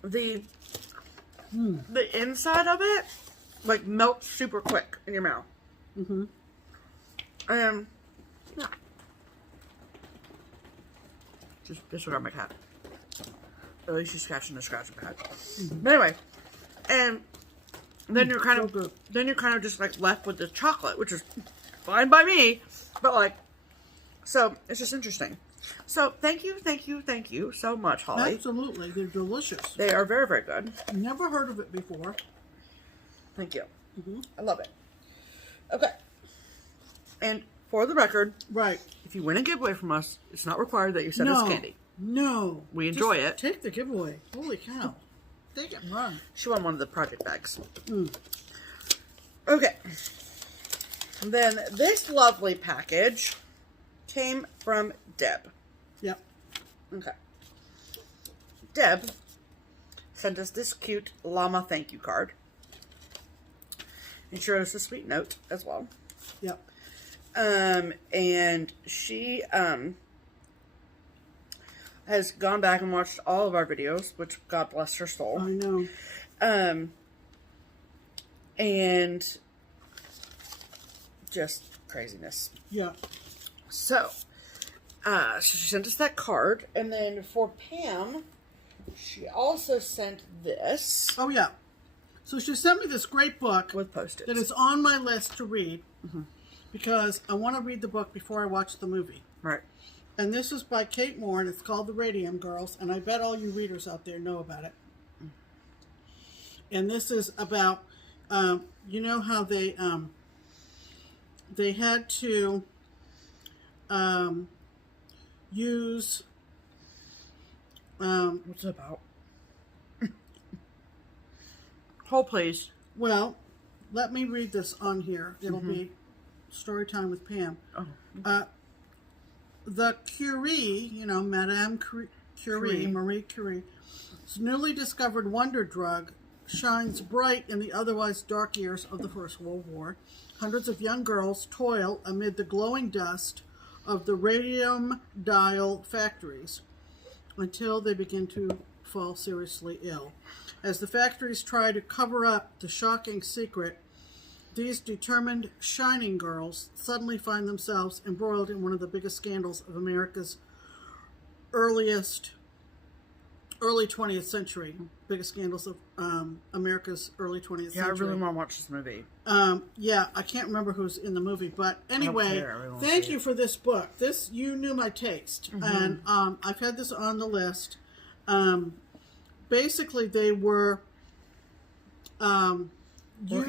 the inside of it, like, melts super quick in your mouth. Yeah. Just disregard my cat. At least she's scratching the scratching pad. But anyway, and then you're kind of just like left with the chocolate, which is fine by me. But like, so it's just interesting. So thank you so much, Holly. Absolutely, they're delicious. They are very, very good. Never heard of it before. Thank you. I love it. Okay. And for the record, right, if you win a giveaway from us, it's not required that you send us candy. No. We enjoy it. Take the giveaway. Holy cow. Take it and run. She won one of the project bags. Okay. And then this lovely package came from Deb. Yep. Okay. Deb sent us this cute llama thank you card. And she wrote us a sweet note as well. Yep. And she has gone back and watched all of our videos, which God bless her soul. I know. And just craziness. Yeah. So she sent us that card, and then for Pam, she also sent this. Oh yeah. So she sent me this great book with Post-its that is on my list to read because I want to read the book before I watch the movie. Right. And this is by Kate Moore, and it's called The Radium Girls, and I bet all you readers out there know about it. And this is about, you know how they had to use... what's it about? Hold, please. Well, let me read this on here. It'll be story time with Pam. Oh. The Curie, you know, Madame Curie, Marie Curie's newly discovered wonder drug shines bright in the otherwise dark years of the First World War. Hundreds of young girls toil amid the glowing dust of the radium dial factories until they begin to fall seriously ill. As the factories try to cover up the shocking secret, these determined shining girls suddenly find themselves embroiled in one of the biggest scandals of America's early 20th century. Biggest scandals of America's early 20th century. Yeah, I really want to watch this movie. Yeah, I can't remember who's in the movie, but anyway, thank you for this book. This, you knew my taste, and I've had this on the list. Basically, they were working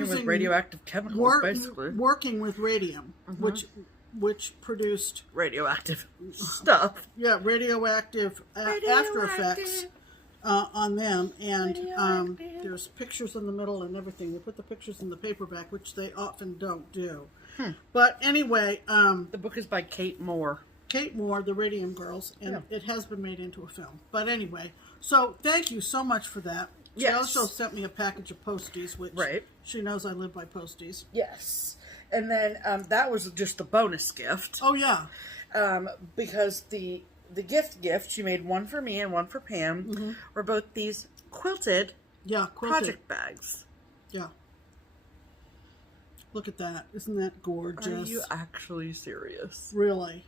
with radioactive chemicals, basically. Working with radium, which produced radioactive stuff. Yeah, radioactive after effects on them, and there's pictures in the middle and everything. They put the pictures in the paperback, which they often don't do. But anyway, the book is by Kate Moore. Kate Moore, The Radium Girls, and it has been made into a film. But anyway, so thank you so much for that. She also sent me a package of Posties, which she knows I live by Posties. Yes. And then that was just the bonus gift. Oh, yeah. Because the gift, she made one for me and one for Pam, were both these quilted project bags. Yeah. Look at that. Isn't that gorgeous? Are you actually serious? Really?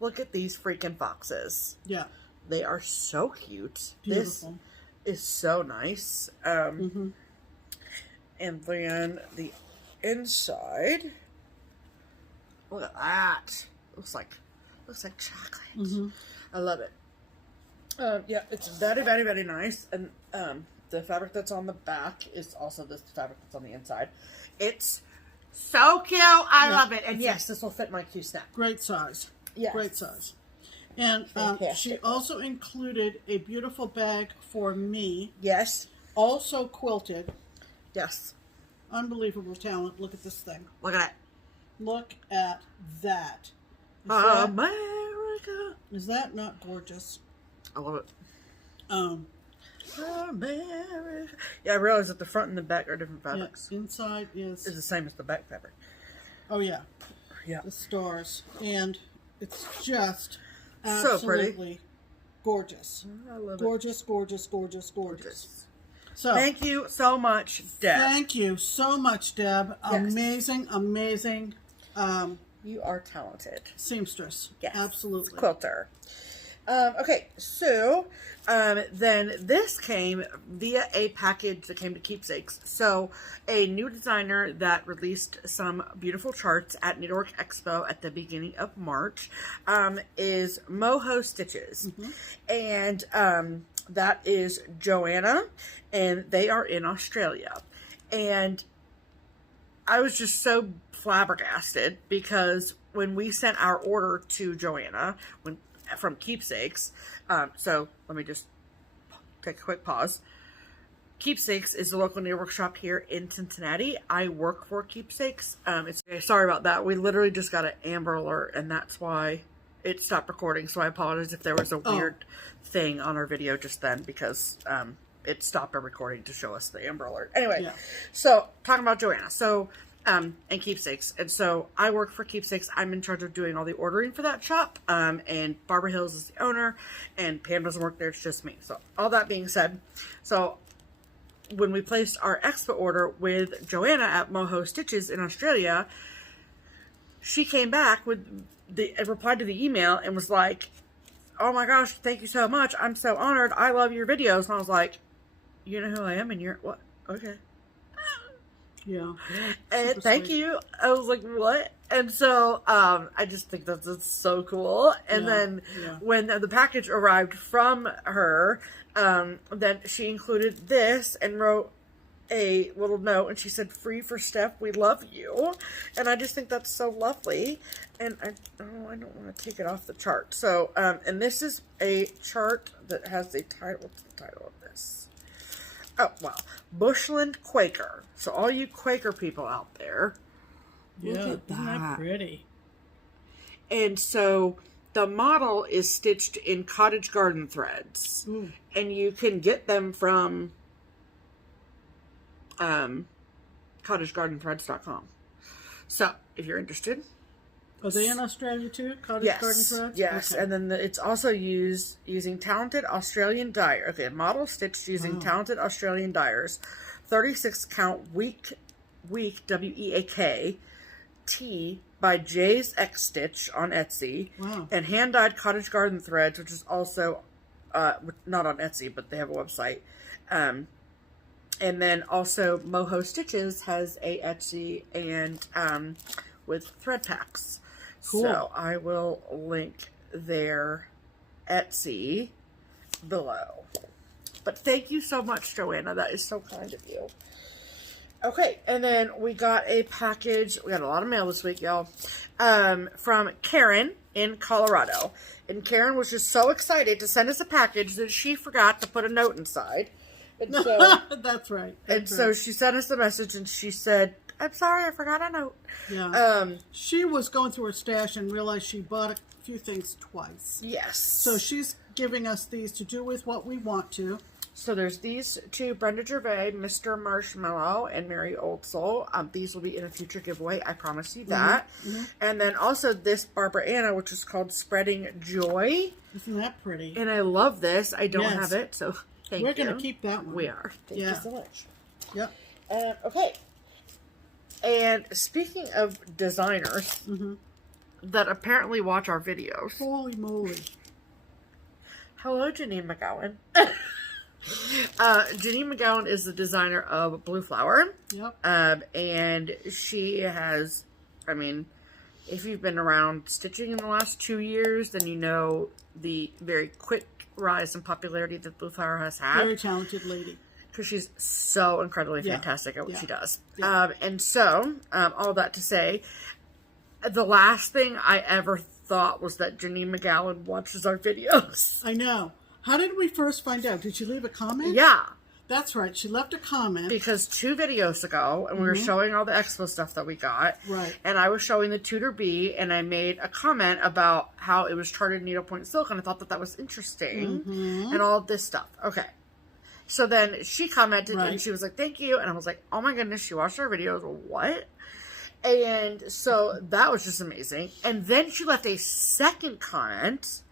Look at these freaking boxes. Yeah. They are so cute. Beautiful. This is so nice. And then the inside. Look at that. Looks like chocolate. I love it. Yeah, it's very, very, very nice. And the fabric that's on the back is also this fabric that's on the inside. It's so cute. I love it. And yes, this will fit my Q snap. Great size. Yes. Great size. And she also included a beautiful bag for me. Yes. Also quilted. Yes. Unbelievable talent. Look at this thing. Look at that. Look at that. America. Is that not gorgeous? I love it. America. Yeah, I realize that the front and the back are different fabrics. Yeah, inside is the same as the back fabric. Oh yeah. Yeah. The stars. And it's just so pretty. Absolutely gorgeous. I love gorgeous, gorgeous, gorgeous, gorgeous. So thank you so much, Deb. Thank you so much, Deb. Yes. Amazing, amazing. You are talented. Seamstress. Yes. Absolutely. Quilter. Okay, so then this came via a package that came to Keepsakes. So a new designer that released some beautiful charts at Needlework Expo at the beginning of March is Moho Stitches. And that is Joanna, and they are in Australia. And I was just so flabbergasted because when we sent our order to Joanna from Keepsakes, so let me just take a quick pause. Keepsakes is the local needlework shop here in Cincinnati. I work for Keepsakes. Sorry about that. We literally just got an Amber Alert, and that's why it stopped recording. So I apologize if there was a weird thing on our video just then, because it stopped our recording to show us the Amber Alert. Anyway, so talking about Joanna. So and Keepsakes. And so I work for Keepsakes. I'm in charge of doing all the ordering for that shop. And Barbara Hills is the owner, and Pam doesn't work there. It's just me. So all that being said, so when we placed our expo order with Joanna at Moho Stitches in Australia, she came back with replied to the email and was like, "Oh my gosh, thank you so much. I'm so honored. I love your videos." And I was like, "You know who I am, and you're what? Okay." Yeah. And thank you. I was like, what? And so I just think that's so cool. And then when the package arrived from her, then she included this and wrote a little note, and she said, "Free for Steph, we love you." And I just think that's so lovely. And I don't want to take it off the chart. So and this is a chart that has a title. What's the title of this? Oh, wow. Bushland Quaker. So all you Quaker people out there. Yeah, isn't that pretty? And so the model is stitched in cottage garden threads. And you can get them from cottagegardenthreads.com. So if you're interested. Are they in Australia too? Cottage garden threads? Yes, okay. And then it's also using talented Australian dye. Okay, model stitched using talented Australian dyers. 36 count weak WEAK T by Jay's X Stitch on Etsy. Wow. And hand dyed cottage garden threads, which is also not on Etsy, but they have a website. And then also Moho Stitches has a Etsy and with thread packs. Cool. So I will link their Etsy below. But thank you so much, Joanna. That is so kind of you. Okay, and then we got a package. We got a lot of mail this week, y'all. From Karen in Colorado. And Karen was just so excited to send us a package that she forgot to put a note inside. And so that's right. So she sent us a message and she said, "I'm sorry, I forgot a note." Yeah. She was going through her stash and realized she bought a few things twice. Yes. So she's giving us these to do with what we want to. So there's these two, Brenda Gervais, Mr. Marshmallow, and Mary Old Soul. These will be in a future giveaway. I promise you that. And then also this Barbara Anna, which is called Spreading Joy. Isn't that pretty? And I love this. I don't have it, so thank you. We're going to keep that one. We are. Thank you so much. Yep. Okay. And speaking of designers that apparently watch our videos. Holy moly. Hello, Janine Mcgowan. Janine Mcgowan is the designer of Blue Flower. Yep. And she has, I mean, if you've been around stitching in the last 2 years, then you know the very quick rise in popularity that Blue Flower has had. Very talented lady. Because she's so incredibly fantastic at what she does. Yeah. And so, all that to say, the last thing I ever thought was that Janine Mcgowan watches our videos. I know. How did we first find out? Did she leave a comment? Yeah. That's right. She left a comment. Because 2 videos ago, and we were showing all the expo stuff that we got. Right. And I was showing the Tudor Bee, and I made a comment about how it was charted needlepoint silk, and I thought that that was interesting, and all of this stuff. Okay. So then she commented, and she was like, "Thank you." And I was like, "Oh my goodness, she watched our videos. What?" And so that was just amazing. And then she left a second comment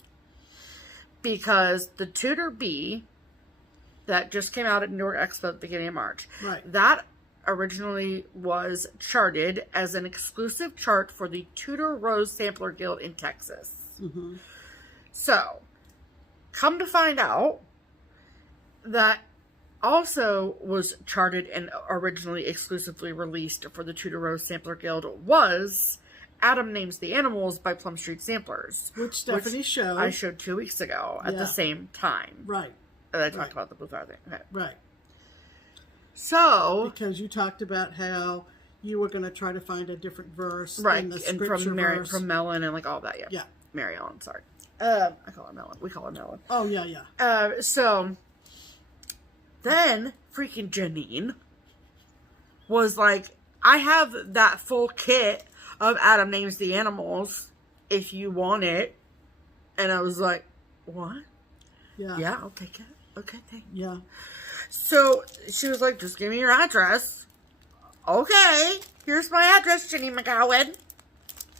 because the Tudor Bee that just came out at New York Expo at the beginning of March, that originally was charted as an exclusive chart for the Tudor Rose Sampler Guild in Texas. So come to find out, that also was charted and originally exclusively released for the Tudor Rose Sampler Guild was Adam Names the Animals by Plum Street Samplers. Which Stephanie showed. I showed 2 weeks ago at the same time. Right. And I talked about the Blue Flower thing. Okay. Right. So. Because you talked about how you were going to try to find a different verse. Right. In the And from Melon and like all that. Yeah. Yeah. Mary Ellen, sorry. I call her Melon. We call her Melon. Oh, yeah, yeah. So. Then, freaking Janine was like, I have that full kit of Adam Names the Animals if you want it. And I was like, what? Yeah. Yeah, I'll take it. Okay, thank you. Yeah. So she was like, just give me your address. Okay, here's my address, Janine Mcgowan.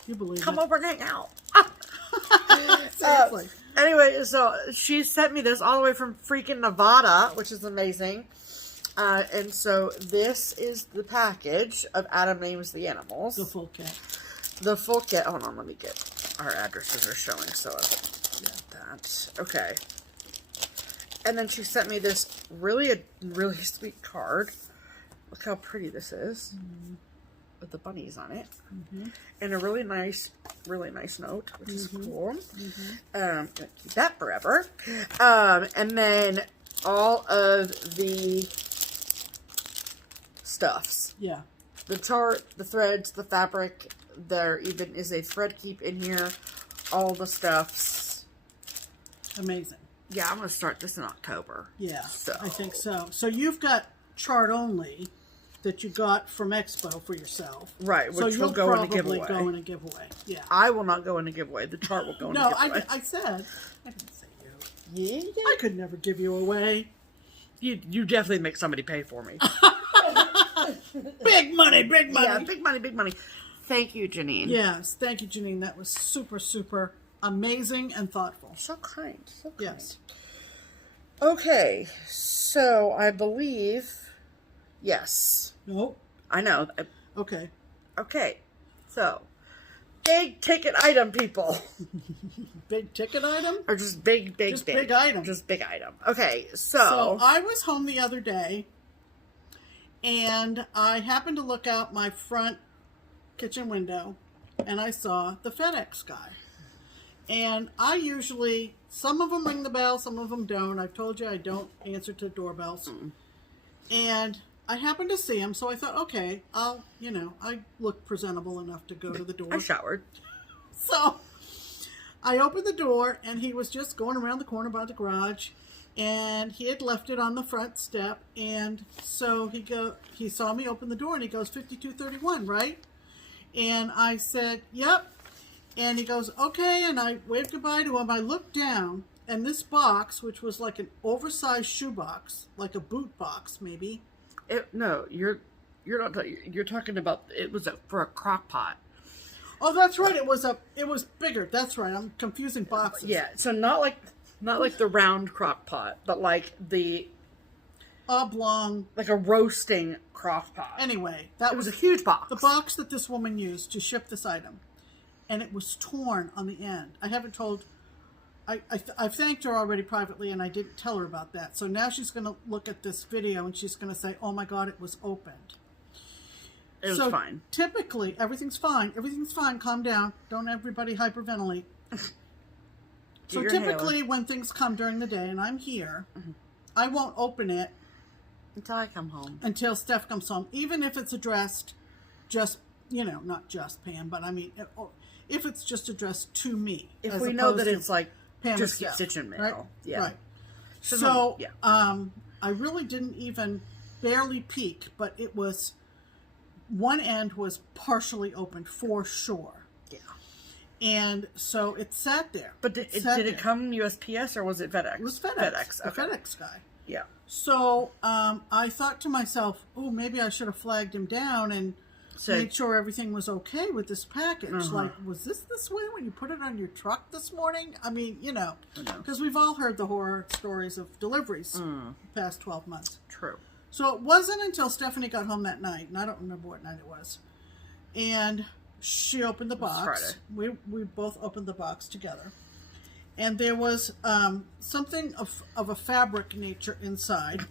You believe Come it. over and hang out. Exactly. Anyway, so she sent me this all the way from freaking Nevada, which is amazing. And so this is the package of Adam Names the Animals. The full kit. The full kit. Hold on, let me get our addresses are showing, so I'll get that. Okay. And then she sent me this really sweet card. Look how pretty this is. Mm-hmm. With the bunnies on it. Mm-hmm. And a really nice note, which is cool. Mm-hmm. Gonna keep that forever. And then all of the stuffs. Yeah. The chart, the threads, the fabric. There even is a thread keep in here. All the stuffs. Amazing. Yeah, I'm going to start this in October. Yeah, so. I think so. So you've got chart only that you got from Expo for yourself. Right, which will go in a giveaway. So you'll probably go in a giveaway. Yeah. I will not go in a giveaway. The chart will go in a giveaway. No, I said. I didn't say you. Yeah. I could never give you away. You definitely make somebody pay for me. Big money, big money. Yeah, big money, big money. Thank you, Janine. Yes, thank you, Janine. That was super, super amazing and thoughtful. So kind. So kind. Yes. Okay, so I believe... Yes. Nope. I know. Okay. Okay. So, big ticket item, people. Big ticket item? Or just big. Just big item. Just big item. Okay, so I was home the other day, and I happened to look out my front kitchen window, and I saw the FedEx guy. And I usually, some of them ring the bell, some of them don't. I've told you I don't answer to doorbells. Mm. And I happened to see him, so I thought, okay, I look presentable enough to go to the door. I showered. So I opened the door, and he was just going around the corner by the garage, and he had left it on the front step, and so he saw me open the door, and he goes, 5231, right? And I said, yep. And he goes, okay, and I waved goodbye to him. I looked down, and this box, which was like an oversized shoe box, like a boot box, maybe. No, you're not. You're talking about it was for a crock pot. Oh, that's right. It was bigger. That's right. I'm confusing boxes. Yeah. So not like the round crock pot, but like the oblong, like a roasting crock pot. Anyway, it was a huge box. The box that this woman used to ship this item, and it was torn on the end. I haven't told. I've thanked her already privately, and I didn't tell her about that. So now she's going to look at this video, and she's going to say, oh my God, it was opened. It was fine. Typically, everything's fine. Everything's fine. Calm down. Don't everybody hyperventilate. So typically, when things come during the day, and I'm here, I won't open it until I come home. Until Steph comes home. Even if it's addressed just, not just Pam, but I mean, if it's just addressed to me. If we know that it's like Pam just JustKeepStitchin mail. Right? Yeah. Right. So, I really didn't even barely peek, but it was, one end was partially opened for sure. Yeah. And so it sat there. But did it come USPS or was it FedEx? It was FedEx. FedEx. Okay. The FedEx guy. Yeah. So I thought to myself, oh, maybe I should have flagged him down and made sure everything was okay with this package. Like, was this way when you put it on your truck this morning? I mean, because we've all heard the horror stories of deliveries the past 12 months. True. So it wasn't until Stephanie got home that night, and I don't remember what night it was, and she opened the box. Friday. We both opened the box together. and there was something of a fabric nature inside.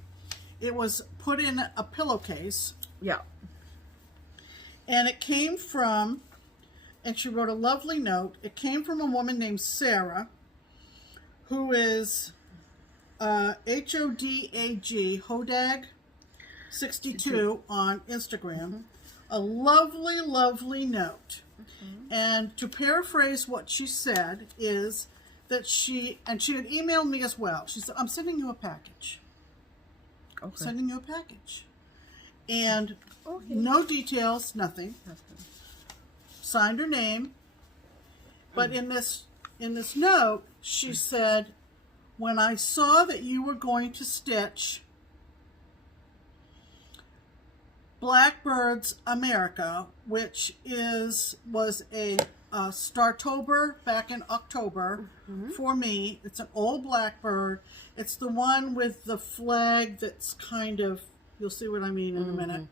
It was put in a pillowcase. Yeah. And it came from, and she wrote a lovely note. It came from a woman named Sarah, who is HODAG, Hodag 62 on Instagram. A lovely, lovely note. And to paraphrase what she said is that she had emailed me as well. She said, I'm sending you a package. Okay. Sending you a package. And no details, nothing. Signed her name. But in this note, she said, when I saw that you were going to stitch Blackbird's America, which was a Startober back in October for me. It's an old Blackbird. It's the one with the flag that's kind of, you'll see what I mean in a minute.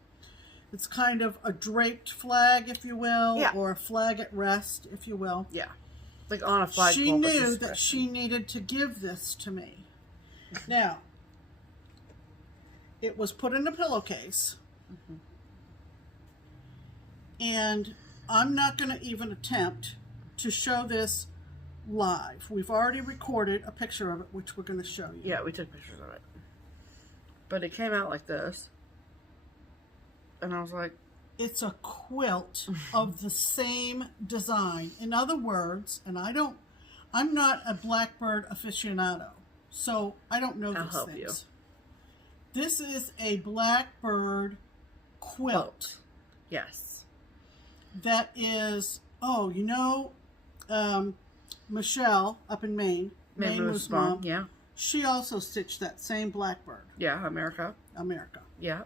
It's kind of a draped flag, if you will, or a flag at rest, if you will. Yeah. Like on a flagpole. She knew that she needed to give this to me. Now, it was put in a pillowcase. And I'm not going to even attempt to show this live. We've already recorded a picture of it, which we're going to show you. Yeah, we took pictures of it. But it came out like this. And I was like... It's a quilt of the same design. In other words, and I'm not a Blackbird aficionado, so I don't know these things. You. This is a Blackbird quilt. Yes. That is, Michelle up in Maine, Moo's mom. Yeah. She also stitched that same Blackbird. Yeah, America. Yeah.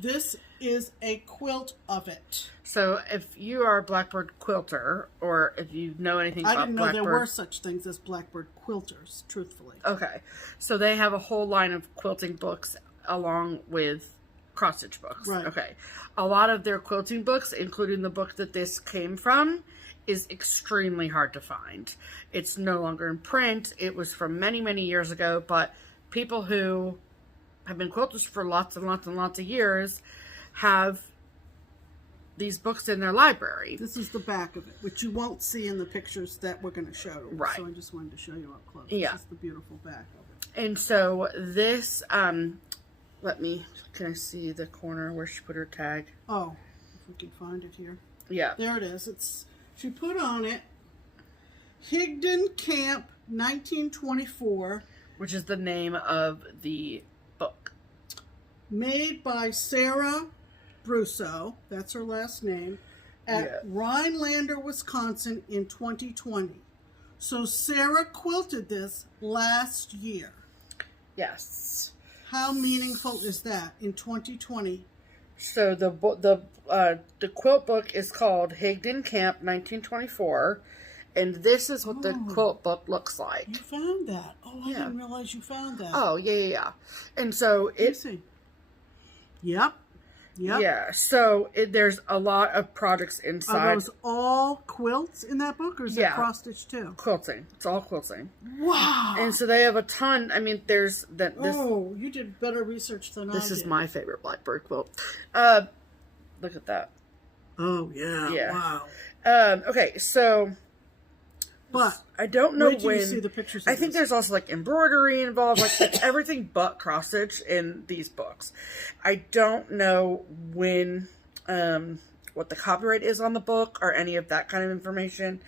This is a quilt of it. So if you are a Blackbird quilter, or if you know anything about Blackbird... I didn't know there were such things as Blackbird quilters, truthfully. Okay. So they have a whole line of quilting books along with cross-stitch books. Right. Okay. A lot of their quilting books, including the book that this came from, is extremely hard to find. It's no longer in print. It was from many, many years ago, but people who have been quilters for lots and lots and lots of years have these books in their library. This is the back of it, which you won't see in the pictures that we're going to show. Right. So I just wanted to show you up close. Yeah. This is the beautiful back of it. And so this, can I see the corner where she put her tag? Oh, if we can find it here. Yeah. There it is. She put on it Higdon Camp 1924. Which is the name of the book. Made by Sarah Brusso, that's her last name, at Rhinelander, Wisconsin in 2020. So Sarah quilted this last year. Yes. How meaningful is that in 2020? So the quilt book is called Higdon Camp 1924, and this is what the quilt book looks like. You found that? Oh, I didn't realize you found that. Oh, yeah. And so Yep. Yeah, so there's a lot of projects inside. Are those all quilts in that book, or is it cross stitch too? Quilting. It's all quilting. Wow. And so they have a ton. I mean, there's this. Oh, you did better research than I did. This is my favorite Blackbird quilt. Look at that. Oh yeah. Yeah. Wow. Okay, so. But I don't know when. You see the pictures of I think there's also like embroidery involved, like it's everything but cross stitch in these books. I don't know when, what the copyright is on the book or any of that kind of information.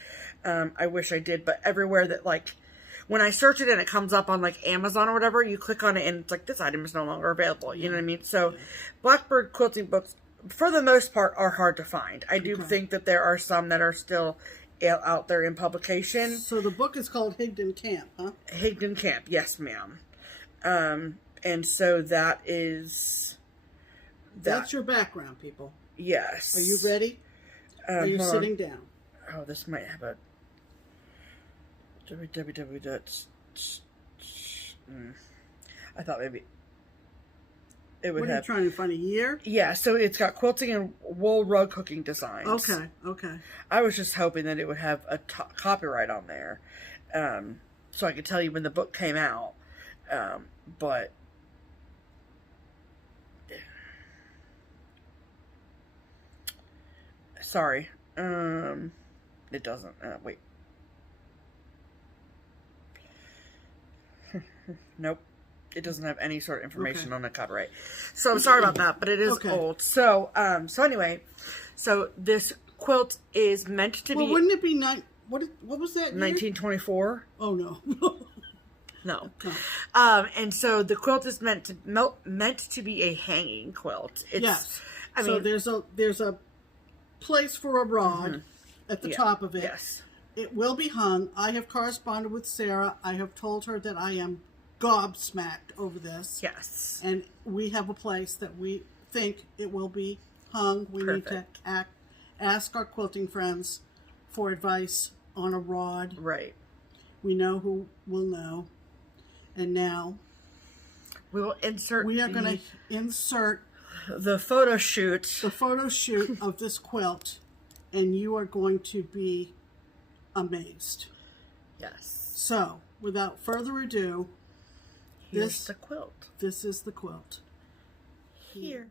I wish I did, but everywhere that like, when I search it and it comes up on like Amazon or whatever, you click on it and it's like, this item is no longer available. You know what I mean? So Blackbird quilting books, for the most part, are hard to find. I do think that there are some that are still out there in publication. So the book is called Higdon Camp, huh? Higdon Camp, yes, ma'am. And so that is... That's your background, people. Yes. Are you ready? Are you sitting down? Oh, this might have a... I thought maybe... It would what are you trying to find, a year? Yeah, so it's got quilting and wool rug hooking designs. Okay. I was just hoping that it would have a copyright on there. so I could tell you when the book came out. But sorry, it doesn't. Wait. Nope. It doesn't have any sort of information on the copyright. So I'm sorry about that, but it is old. So, so anyway, so this quilt is meant to be. Well, wouldn't it be what was that? 1924? Oh no. No. And so the quilt is meant to be a hanging quilt. Yes. I mean, there's a place for a rod at the top of it. Yes. It will be hung. I have corresponded with Sarah. I have told her that I am gobsmacked over this. Yes. And we have a place that we think it will be hung. We need to ask our quilting friends for advice on a rod. Right. We know who will know. And now we will insert. We are going to insert the photo shoot. The photo shoot of this quilt, and you are going to be amazed. Yes. So, without further ado, here's the quilt. This is the quilt. Here.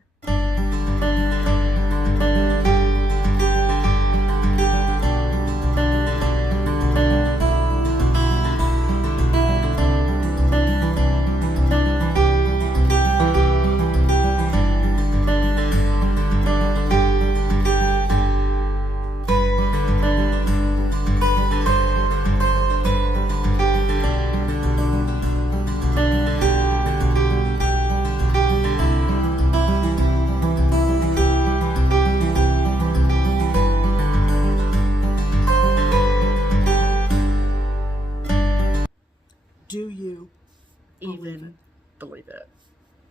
Believe it.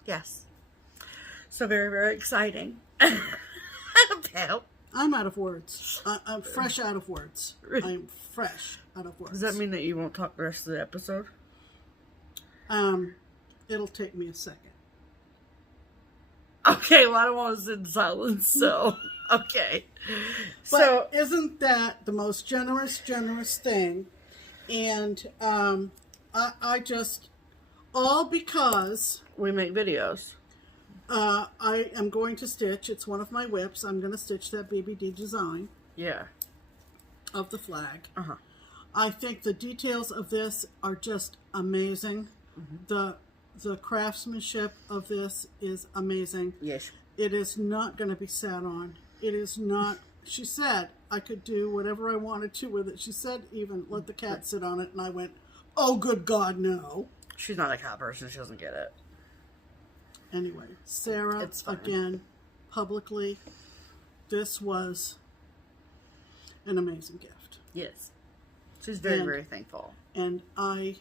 Yes. So very, very exciting. I'm out of words. I'm fresh out of words. I'm fresh out of words. Does that mean that you won't talk the rest of the episode? It'll take me a second. Okay, well I don't want to sit in silence, so okay. But so isn't that the most generous thing? And I just all because we make videos. I am going to stitch. It's one of my whips. I'm going to stitch that BBD design. Yeah. Of the flag. Uh-huh. I think the details of this are just amazing. Mm-hmm. The craftsmanship of this is amazing. Yes. It is not going to be sat on. It is not. She said I could do whatever I wanted to with it. She said even let the cat sit on it, and I went, oh, good God, no. She's not a cat person. She doesn't get it. Anyway, Sarah, again, publicly, this was an amazing gift. Yes. She's very, very thankful. And I'm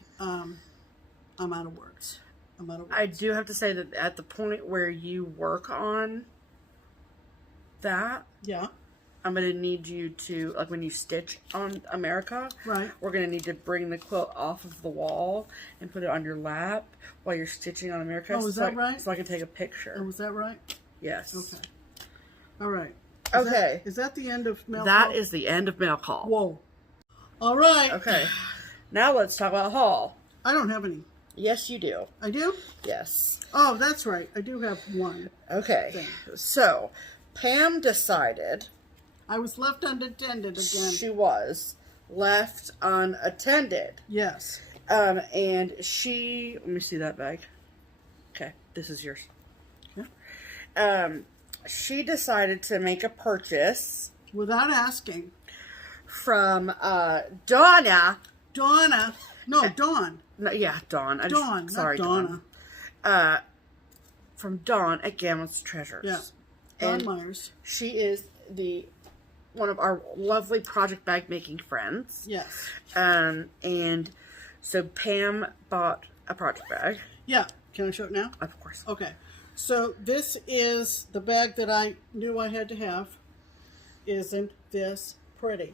out of words. I'm out of words. I do have to say that at the point where you work on that, yeah, I'm going to need you to, like when you stitch on America, right? We're going to need to bring the quilt off of the wall and put it on your lap while you're stitching on America. Oh, is that right? So I can take a picture. Oh, was that right? Yes. Okay. All right. Is that the end of mail call? That is the end of mail call. Whoa. All right. Okay. Now let's talk about haul. I don't have any. Yes, you do. I do? Yes. Oh, that's right. I do have one. Okay. Thing. So, Pam decided... I was left unattended again. She was left unattended. Yes. And she... Let me see that bag. Okay, this is yours. Okay. She decided to make a purchase... Without asking. From Donna. Donna. No, Dawn. No, yeah, Dawn. Dawn. Sorry, Donna. Dawn. From Dawn at Gamma's Treasures. Yeah. Dawn Myers. She is one of our lovely project bag making friends. Yes. And so Pam bought a project bag. Yeah. Can I show it now? Of course. Okay. So this is the bag that I knew I had to have. Isn't this pretty?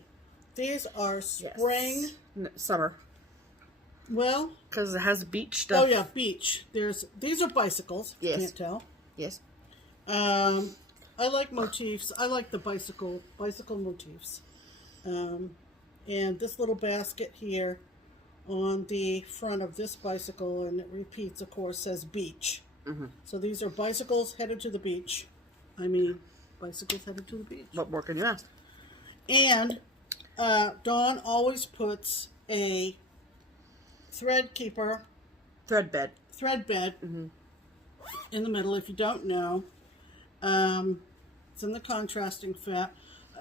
These are spring. Yes. Summer. Well. Because it has beach stuff. Oh yeah, beach. These are bicycles. Yes. Can't tell. Yes. I like motifs. I like the bicycle motifs. And this little basket here on the front of this bicycle, and it repeats, of course, says beach. So these are bicycles headed to the beach. I mean, bicycles headed to the beach. What more can you ask? And Dawn always puts a thread bed in the middle. If you don't know, it's in the contrasting fat.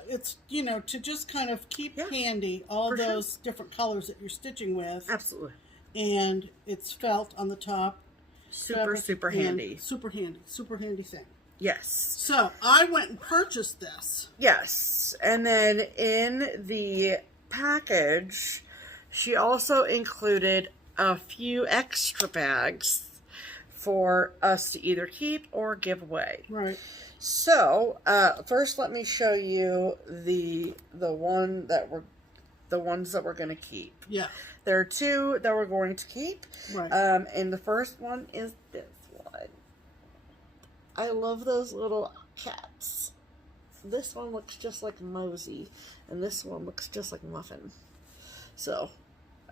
It's, you know, to just kind of keep handy all those different colors that you're stitching with. Absolutely. And it's felt on the top. Super handy. Super handy thing. Yes. So I went and purchased this. Yes. And then in the package, she also included a few extra bags for us to either keep or give away. Right. So, first let me show you the ones that we're going to keep. Yeah. There are two that we're going to keep. Right. And the first one is this one. I love those little cats. This one looks just like Mosey, and this one looks just like Muffin. So,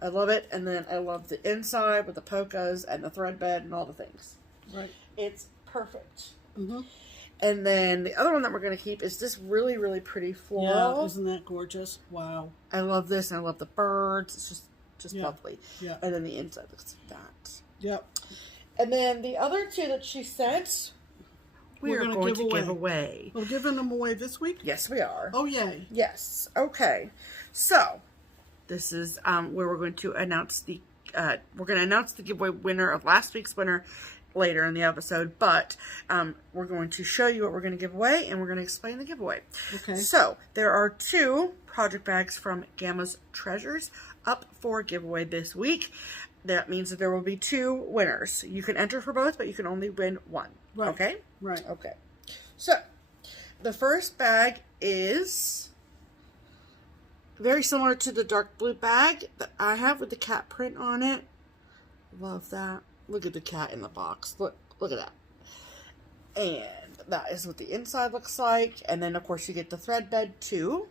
I love it, and then I love the inside with the polkas and the thread bed and all the things. Right. It's perfect. Mm-hmm. And then the other one that we're going to keep is this really, really pretty floral. Yeah, isn't that gorgeous? Wow. I love this, and I love the birds. It's just lovely. Yeah. And then the inside looks like that. Yep. And then the other two that she sent, we're going to give away. We're giving them away this week? Yes, we are. Oh, yay. Yes. Okay. So, this is where we're going to announce the giveaway winner of last week's winner later in the episode, but we're going to show you what we're going to give away, and we're going to explain the giveaway. Okay. So, there are 2 project bags from Gamma's Treasures up for giveaway this week. That means that there will be 2 winners. You can enter for both, but you can only win one. Right. Okay? Right. Okay. So, the first bag is very similar to the dark blue bag that I have with the cat print on it. Love that. Look at the cat in the box. Look at that. And that is what the inside looks like. And then, of course, you get the thread bed, too.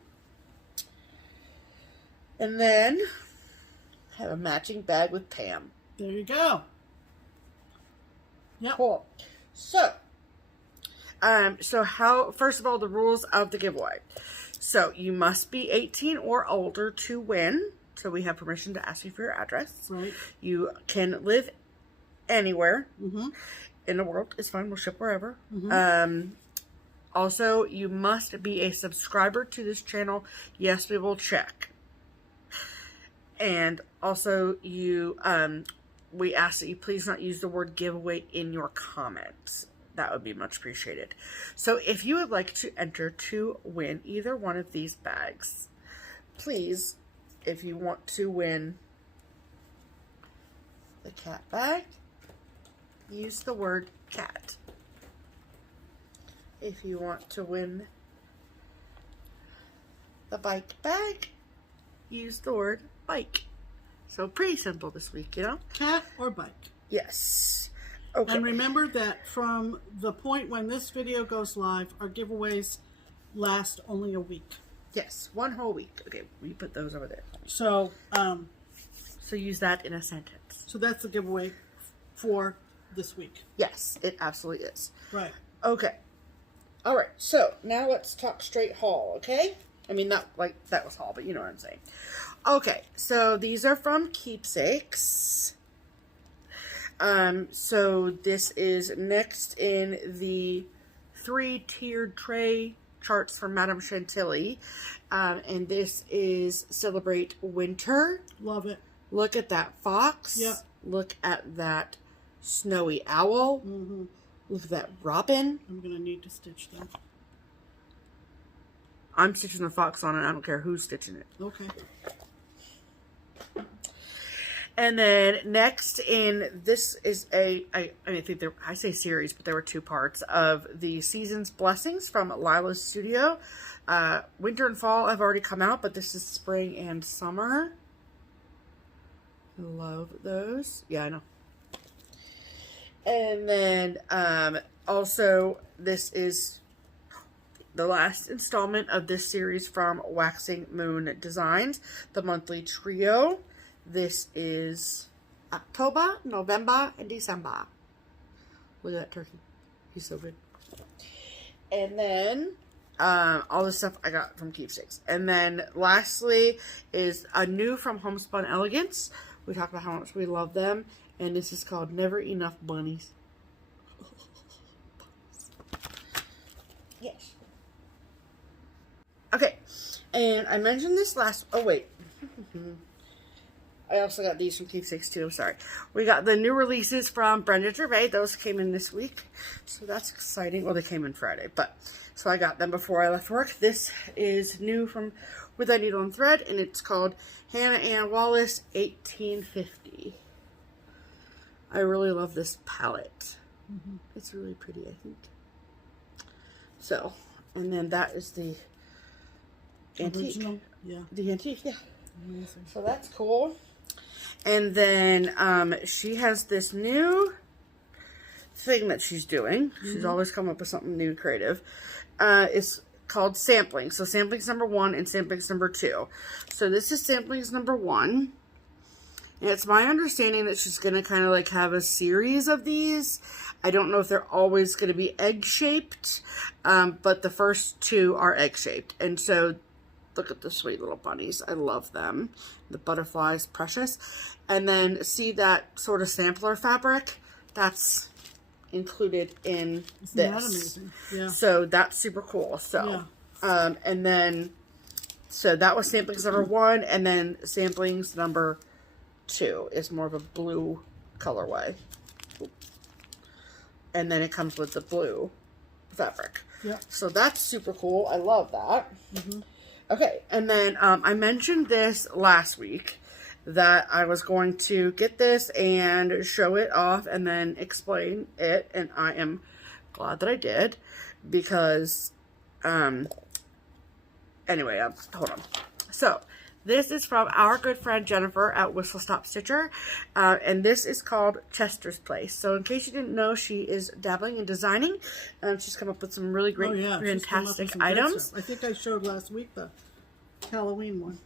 And then, have a matching bag with Pam. There you go. Yep. Cool. So, first of all, the rules of the giveaway. So, you must be 18 or older to win. So, we have permission to ask you for your address. Right. You can live anywhere in the world. It's fine. We'll ship wherever. Also, you must be a subscriber to this channel. Yes, we will check. And also, we ask that you please not use the word giveaway in your comments. That would be much appreciated. So, if you would like to enter to win either one of these bags, please, if you want to win the cat bag, use the word cat. If you want to win the bike bag, use the word bike. So pretty simple this week, you know? Cat or bike. Yes. Okay. And remember that from the point when this video goes live, our giveaways last only a week. Yes, 1 whole week. Okay, we put those over there. So, so use that in a sentence. So that's the giveaway for this week. Yes, it absolutely is. Right. Okay. All right. So now let's talk straight haul. Okay. I mean, not like that was haul, but you know what I'm saying. Okay. So these are from Keepsakes. So this is next in the 3-tiered tray charts from Madame Chantilly. And this is Celebrate Winter. Love it. Look at that fox. Yep. Look at that snowy owl. Look at that robin. I'm going to need to stitch them. I'm stitching the fox on it. I don't care who's stitching it. Okay. And then next in, this is I think I say series, but there were 2 parts of the Season's Blessings from Lila's Studio. Winter and fall have already come out, but this is spring and summer. Love those. Yeah, I know. And then also this is the last installment of this series from Waxing Moon Designs, the monthly trio. this is October, November, and December. Look at that turkey. He's so good. And then all the stuff I got from Keepsakes. And then lastly is a new from Homespun Elegance. We talked about how much we love them. And this is called Never Enough Bunnies. Yes. Okay. And I mentioned this last... Oh, wait. I also got these from Keepsakes too. I'm sorry. We got the new releases from Brenda Gervais. Those came in this week. So that's exciting. Well, they came in Friday. But so I got them before I left work. This is new from With a Needle and Thread. And it's called Hannah Ann Wallace 1850. I really love this palette. It's really pretty, I think. So, and then that is the antique. Original? Yeah. The antique, yeah. Amazing. So that's cool. And then she has this new thing that she's doing. She's always come up with something new, creative. It's called sampling. So samplings number 1 and samplings number 2. So this is samplings number 1. And it's my understanding that she's going to kind of like have a series of these. I don't know if they're always going to be egg-shaped. But the first 2 are egg-shaped. And so look at the sweet little bunnies. I love them. The butterflies, precious. And then see that sort of sampler fabric? That's included in Isn't this. that amazing? Yeah. So that's super cool. So, and then, so that was samplings number 1. And then samplings number 2 is more of a blue colorway. And then it comes with the blue fabric. Yeah. So that's super cool. I love that. Okay, and then I mentioned this last week that I was going to get this and show it off and then explain it, and I am glad that I did because, anyway, hold on. So, this is from our good friend Jennifer at Whistle Stop Stitcher, and this is called Chester's Place. So, in case you didn't know, she is dabbling in designing. She's come up with some really great, fantastic items. I think I showed last week the Halloween one.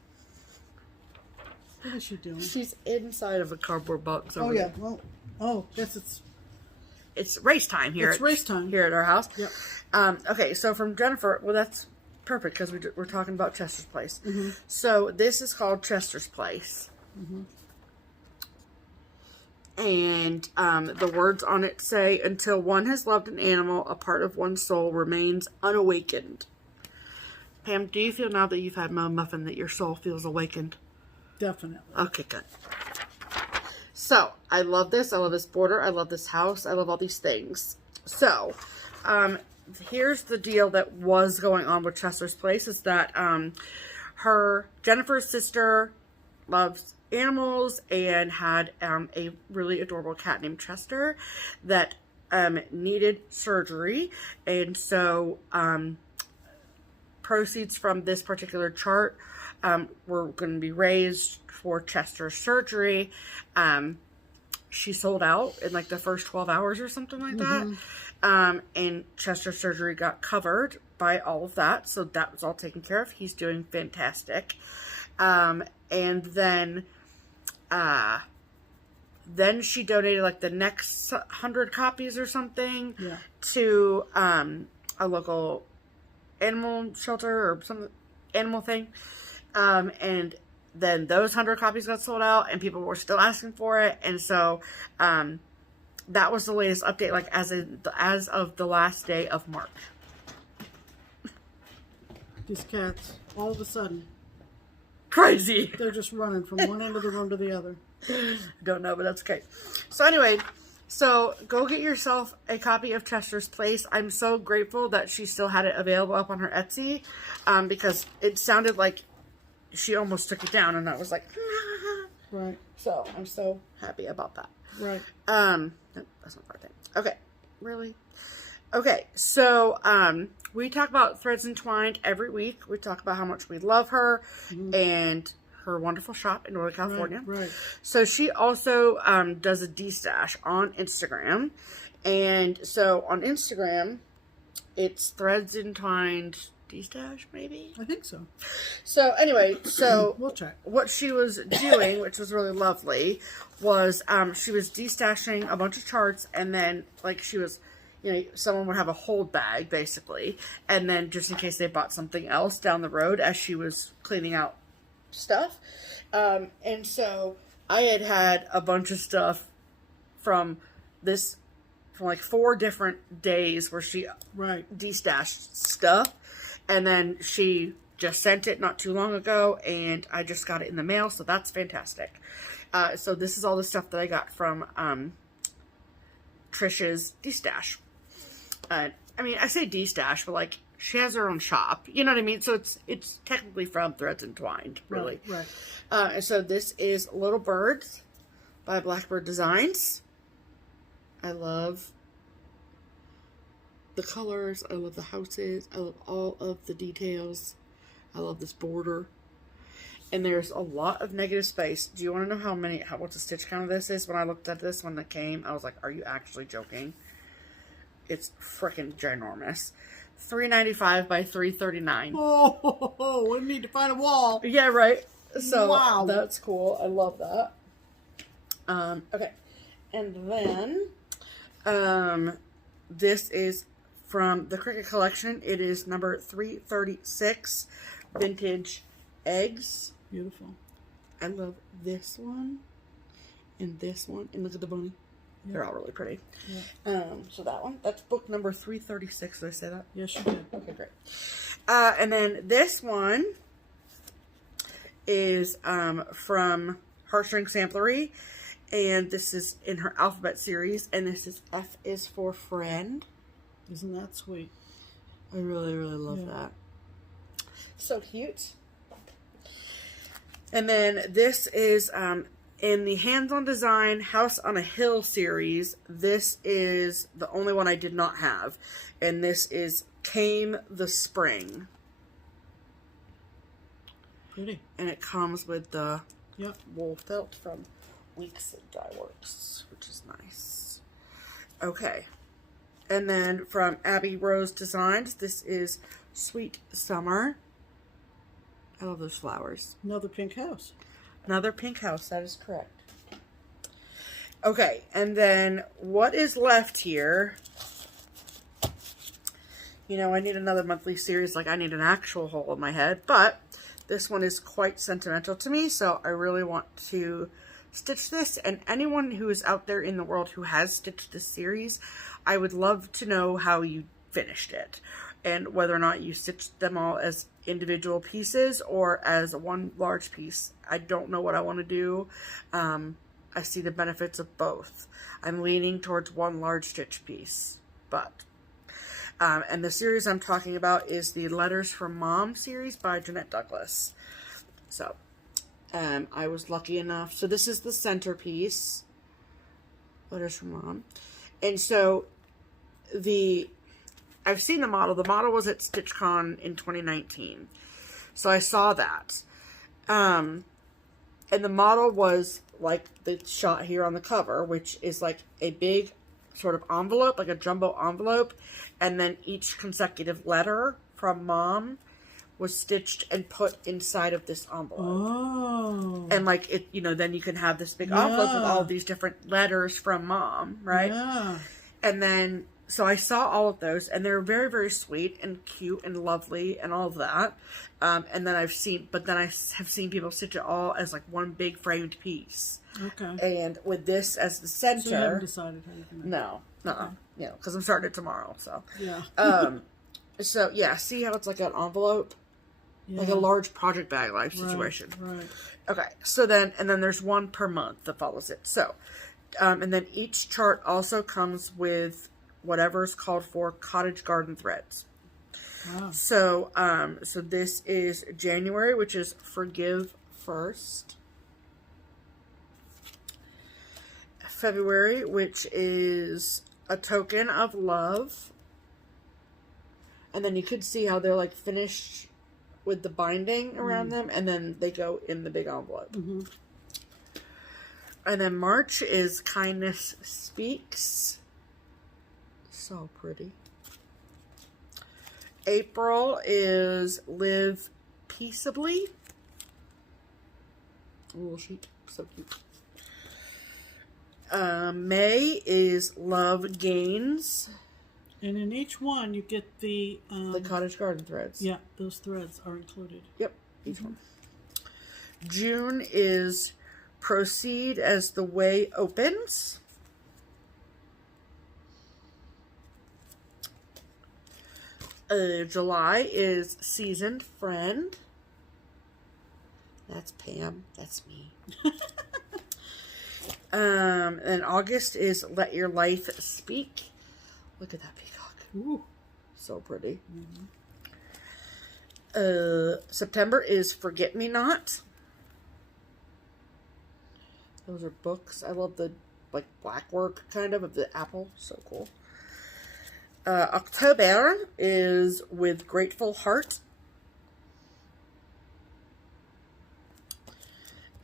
What is she doing? She's inside of a cardboard box. Oh yeah. Well, guess it's race time here. It's race time here at our house. Yep. Okay, so from Jennifer, well, that's perfect because we're talking about Chester's Place. So this is called Chester's Place. And the words on it say, "Until one has loved an animal, a part of one's soul remains unawakened." Pam, do you feel now that you've had my muffin that your soul feels awakened? Definitely. Okay, good. So, I love this. I love this border. I love this house. I love all these things. So, here's the deal that was going on with Chester's Place is that Jennifer's sister loves animals and had a really adorable cat named Chester that needed surgery. And so, proceeds from this particular chart were going to be raised for Chester's surgery. She sold out in like the first 12 hours or something like that. And Chester's surgery got covered by all of that. So that was all taken care of. He's doing fantastic. And then she donated like the next 100 copies or something to a local animal shelter or some animal thing. And then those 100 copies got sold out and people were still asking for it. And so, that was the latest update, like as of the last day of March. These cats, all of a sudden, crazy. They're just running from one end of the room to the other. Don't know, but that's okay. So anyway, so go get yourself a copy of Chester's Place. I'm so grateful that she still had it available up on her Etsy, because it sounded like she almost took it down, and I was like, right. So I'm so happy about that. Right. Nope, that's not part thing. Okay. Really? Okay. So, we talk about Threads Entwined every week. We talk about how much we love her and her wonderful shop in Northern California. Right. So she also, does a D-stash on Instagram. And so on Instagram, it's Threads Entwined D-stash, maybe? I think so. So anyway, so we'll check. What she was doing, which was really lovely, was she was destashing a bunch of charts, and then like she was, someone would have a hold bag basically, and then just in case they bought something else down the road as she was cleaning out stuff, and so I had a bunch of stuff from like 4 different days where she destashed stuff, and then she just sent it not too long ago, and I just got it in the mail, so that's fantastic. So this is all the stuff that I got from Trish's destash. I mean, I say destash, but like she has her own shop. You know what I mean? So it's technically from Threads Entwined, really. Right. So this is Little Birds by Blackbird Designs. I love the colors. I love the houses. I love all of the details. I love this border. And there's a lot of negative space. Do you want to know what the stitch count of this is? When I looked at this when it came, I was like, are you actually joking? It's freaking ginormous. 395 by 339. Oh, we need to find a wall. Yeah, right. So wow. That's cool. I love that. Okay. And then this is from the Cricut collection. It is number 336, Vintage Eggs. Beautiful. I love this one and this one. And look at the bunny. Yeah. They're all really pretty. Yeah. So that one, that's book number 336. Did I say that? Yes, you did. Okay, great. And then this one is from Heartstring Samplery. And this is in her alphabet series. And this is F is for Friend. Isn't that sweet? I really, really love that. So cute. And then this is in the Hands-On Design House on a Hill series. This is the only one I did not have. And this is Came the Spring. Pretty. And it comes with the Yep. wool felt from Weeks at Dye Works, which is nice. Okay. And then from Abby Rose Designs, this is Sweet Summer. I love those flowers. Another pink house. Another pink house, that is correct. Okay, and then what is left here? You know, I need another monthly series, like I need an actual hole in my head, but this one is quite sentimental to me, so I really want to stitch this. And anyone who is out there in the world who has stitched this series, I would love to know how you finished it, and whether or not you stitched them all as individual pieces or as one large piece. I don't know what I want to do. I see the benefits of both. I'm leaning towards one large stitch piece, but and the series I'm talking about is the Letters from Mom series by Jeanette Douglas. So I was lucky enough. So this is the centerpiece, Letters from Mom. And so I've seen the model. The model was at StitchCon in 2019. So I saw that. And the model was like the shot here on the cover, which is like a big sort of envelope, like a jumbo envelope. And then each consecutive letter from Mom was stitched and put inside of this envelope. Oh. And like it, then you can have this big envelope with all these different letters from Mom, right? Yeah. And then, so I saw all of those, and they're very, very sweet and cute and lovely and all of that. And then I have seen people stitch it all as like one big framed piece. Okay. And with this as the center. So you haven't decided how you're going to No. Okay. Because I'm starting it tomorrow, so. Yeah. So yeah, see how it's like an envelope? Yeah. Like a large project bag life situation. Right. Okay, so then there's one per month that follows it. So, and then each chart also comes with whatever's called for cottage garden threads. Wow. So, so this is January, which is Forgive First. February, which is A Token of Love. And then you could see how they're like finished with the binding around them, and then they go in the big envelope. Mm-hmm. And then March is Kindness Speaks. So pretty. April is Live Peaceably. A little sheep. So cute. May is Love Gains. And in each one, you get the cottage garden threads. Yeah, those threads are included. Yep, each one. June is Proceed as the Way Opens. July is Seasoned Friend. That's Pam. That's me. And August is Let Your Life Speak. Look at that peacock. Ooh. So pretty. September is Forget Me Not. Those are books. I love the black work kind of the apple. So cool. October is With Grateful Heart.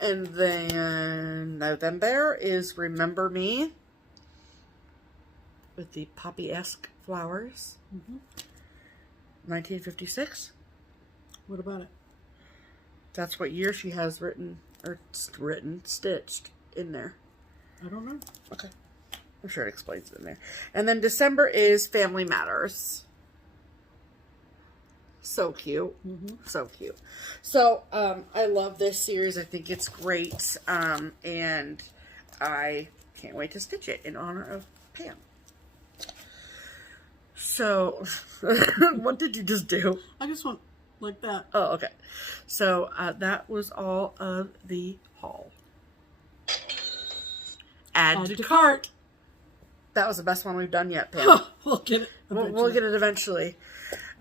And then November is Remember Me with the poppy-esque flowers. 1956. What about it? That's what year she has stitched in there. I don't know. Okay. I'm sure it explains it in there. And then December is Family Matters. So cute. So cute. So, I love this series. I think it's great. And I can't wait to stitch it in honor of Pam. So, what did you just do? I just went like that. Oh, okay. So, that was all of the haul. Add to cart. That was the best one we've done yet, Pam. We'll get it eventually. We'll get it eventually.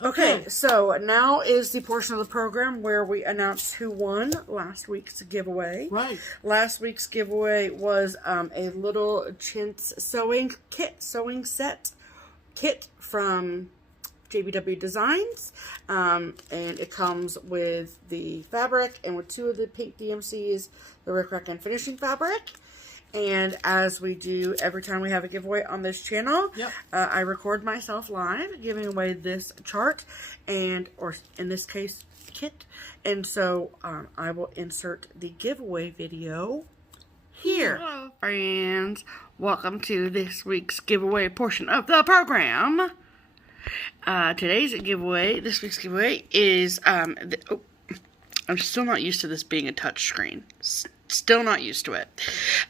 Okay, so now is the portion of the program where we announce who won last week's giveaway. Right. Last week's giveaway was a little chintz sewing set kit from JBW Designs. And it comes with the fabric and with 2 of the pink DMCs, the rickrack and finishing fabric. And as we do every time we have a giveaway on this channel, I record myself live giving away this chart or in this case, kit. And so I will insert the giveaway video here. Hello, friends. Welcome to this week's giveaway portion of the program. This week's giveaway is, I'm still not used to this being a touch screen. Still not used to it.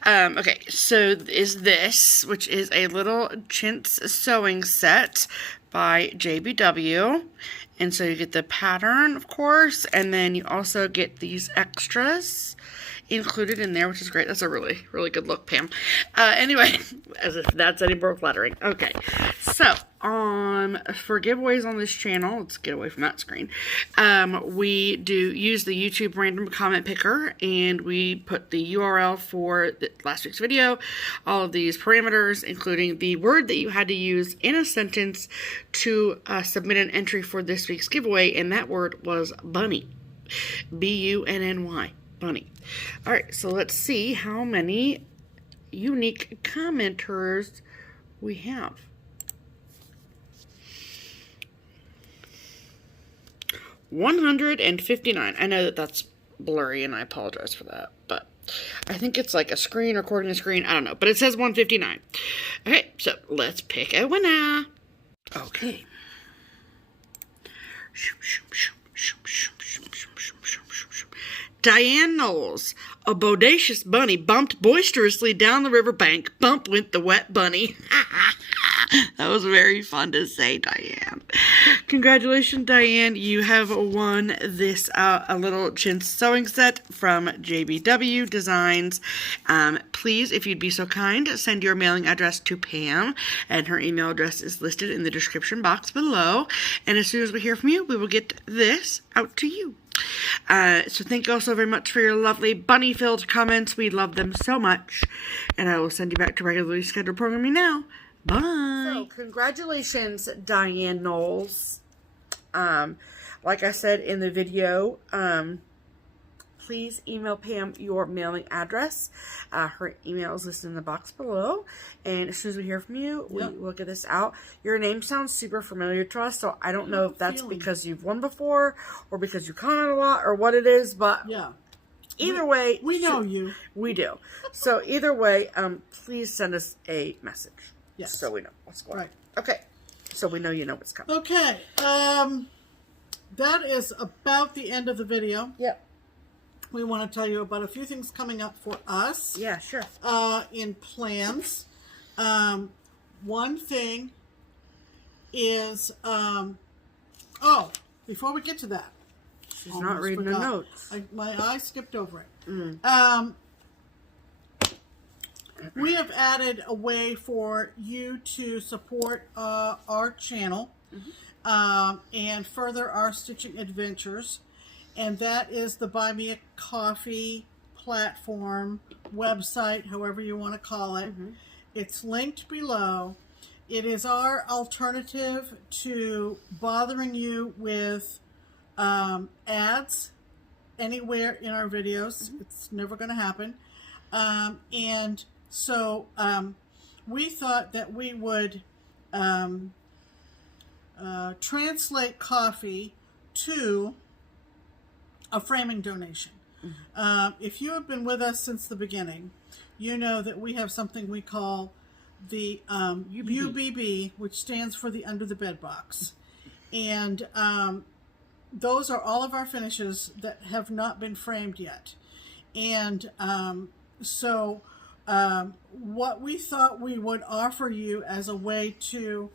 Okay, so is this, which is a little chintz sewing set by JBW. And so you get the pattern, of course, and then you also get these extras included in there, which is great. That's a really, really good look, Pam. Anyway, as if that's any more flattering. Okay, so for giveaways on this channel, let's get away from that screen. We do use the YouTube random comment picker, and we put the URL for last week's video, all of these parameters, including the word that you had to use in a sentence to submit an entry for this week's giveaway, and that word was bunny. B-U-N-N-Y. Bunny. Alright, so let's see how many unique commenters we have. 159. I know that that's blurry and I apologize for that, but I think it's like a screen recording a screen. I don't know, but it says 159. Okay, so let's pick a winner. Okay. Diane Knowles, a bodacious bunny bumped boisterously down the riverbank. Bump went the wet bunny. That was very fun to say, Diane. Congratulations, Diane. You have won this a little chintz sewing set from JBW Designs. Please, if you'd be so kind, send your mailing address to Pam, and her email address is listed in the description box below. And as soon as we hear from you, we will get this out to you. So thank you all so very much for your lovely bunny-filled comments. We love them so much. And I will send you back to regularly scheduled programming now. Bye. So, congratulations, Diane Knowles. Like I said in the video, please email Pam your mailing address. Her email is listed in the box below. And as soon as we hear from you, we will get this out. Your name sounds super familiar to us, so I don't know if that's because you've won before or because you comment a lot or what it is, but either way, we know you. We do. So either way, please send us a message. Yes. So we know what's going on. Okay. So we know you know what's coming. Okay. That is about the end of the video. Yep. We want to tell you about a few things coming up for us. Yeah, sure. In plans. One thing is, before we get to that. She's not reading her notes. My eye skipped over it. We have added a way for you to support our channel and further our stitching adventures, and that is the Buy Me a Coffee platform, website, however you want to call it. It's linked below. It is our alternative to bothering you with ads anywhere in our videos. It's never going to happen. And so we thought that we would translate coffee to a framing donation. If you have been with us since the beginning, you know that we have something we call the UBB, which stands for the Under the Bed Box. And those are all of our finishes that have not been framed yet. And so what we thought we would offer you as a way to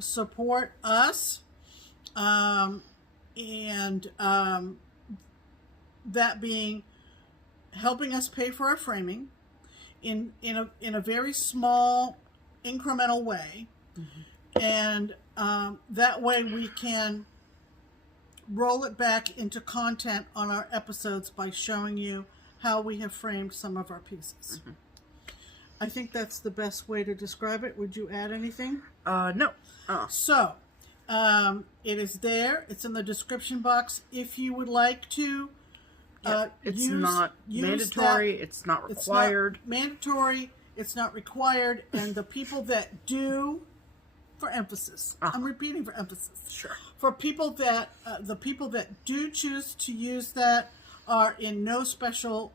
support us, and that being helping us pay for our framing in a very small incremental way, and that way we can roll it back into content on our episodes by showing you how we have framed some of our pieces. I think that's the best way to describe it. Would you add anything? No. So, it is there. It's in the description box. If you would like to it's not mandatory. It's not required. It's not mandatory. It's not required. And the people that do, for emphasis, I'm repeating for emphasis. Sure. For people that, the people that do choose to use that are in no special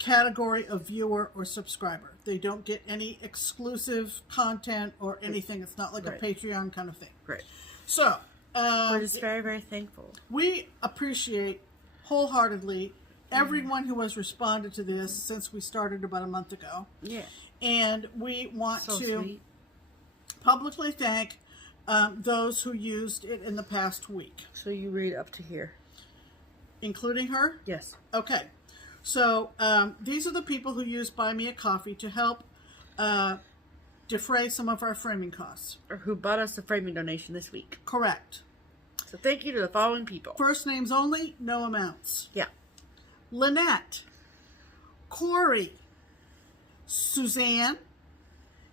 category of viewer or subscriber. They don't get any exclusive content or anything. It's not like a Patreon kind of thing. Right. So, we're just very, very thankful. We appreciate wholeheartedly everyone who has responded to this since we started about a month ago. Yeah. And we want to publicly thank those who used it in the past week. So you read up to here. Including her? Yes. Okay. So these are the people who use Buy Me a Coffee to help defray some of our framing costs. Or who bought us a framing donation this week. Correct. So thank you to the following people. First names only, no amounts. Yeah. Lynette, Corey, Suzanne,